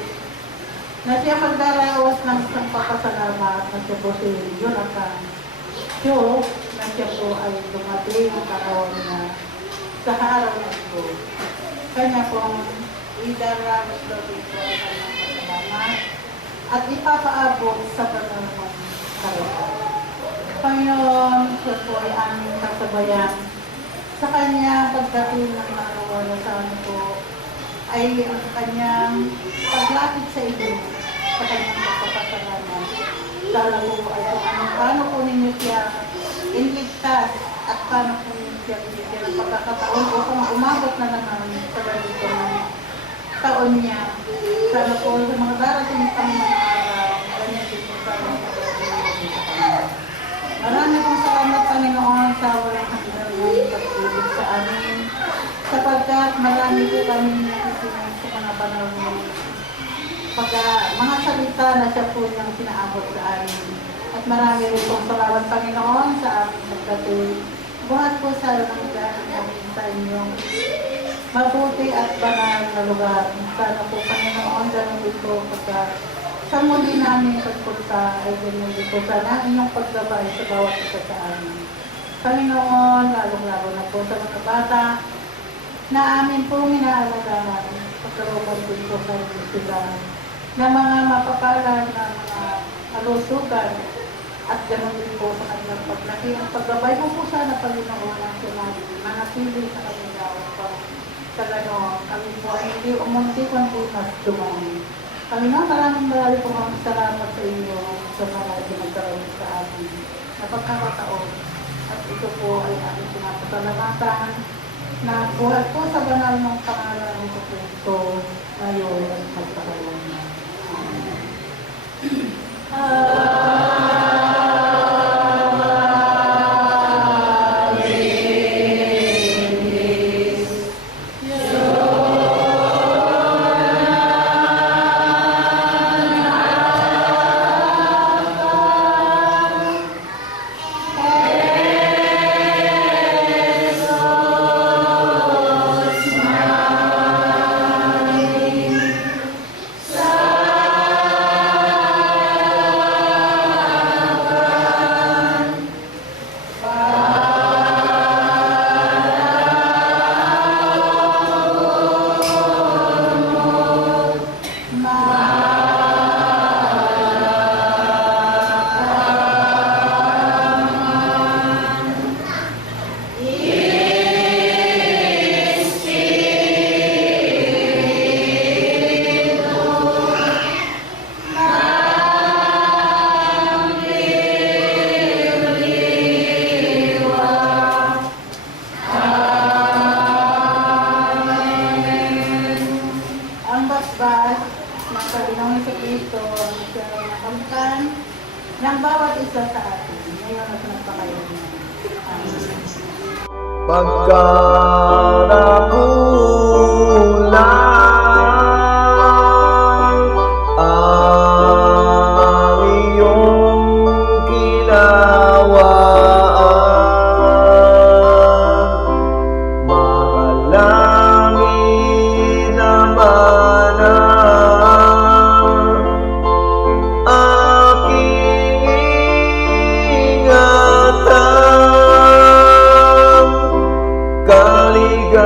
na siya magdaraos ng isang papasalamat na siya po si Jonathan Joe, na siya po ay dumating ang karoon na sa araw na ito. Kanya pong idaramos daw dito ang kanyang pasalamat at ipapaabot sa panahon karoon. Panginoon, siya po ay aming kasabayan sa kanyang pagdating ng araw na sa ano po ay ang kanyang paglapit sa iyo, sa kanyang pagpapasalamat. Sana po ay paano po ninyo siya inligtas at paano po ninyo siya binigyan ng pagkakataon upang umabot na naman sa ganito ng taon niya. Sana po sa mga darating pang mga araw, ganyan din po sana sa pagkakas sa kanya. Marami pong salamat, Panginoon, sa walang hanggang ng pagtulog sa amin, sapagkat marami po kami nakikinig sa mga panahon niya. Mga salita na siya po niyang sinaabot sa amin. At marami rin pong salamat, Panginoon, sa aming nagkatuloy. Buhat po sa nanggaling namin sa inyong mabuti at banal na lugar. Sana po, Panginoon, ganun din po pagka sa muli namin pagpunta ay ganun din po sana inyong paggabay sa bawat isa sa amin. Panginoon, lalong-lalo na po sa mga bata na amin po minaalagaan, pagkaroon din po sa sila na mga mapapalad na mga kalusugan at ganoon din po sa kanilang paglaki. Ang paggabay po sana, Panginoon, ang sinabi, manatili sa kanila upang sa ganoon kami po ay hindi umunti kundi mas dumami. Panginoon, maraming po mga salamat sa inyo sa mga pinagkaroon sa amin na pagkakataon. At ito po ay aming pinapasalamatan na buhat po sa banal ng pangalan ng Kristo ngayon at magpakaroon na. siya sa atin. Ngayon at nagpakaroon na. Amen. Pagka nakulang ang iyong kinawaan, makalangin naman ang aking ingatan, kaligayahan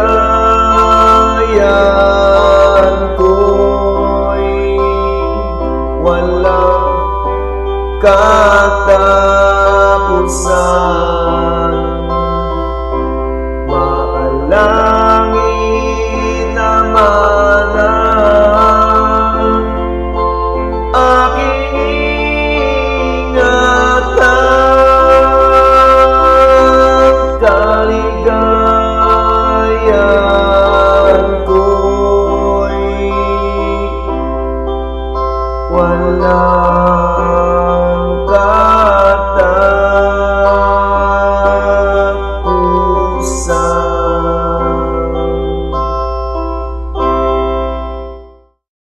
ko'y walang katapusan. Maalangin naman ang aking ingatan, kaligayahan ko'y walang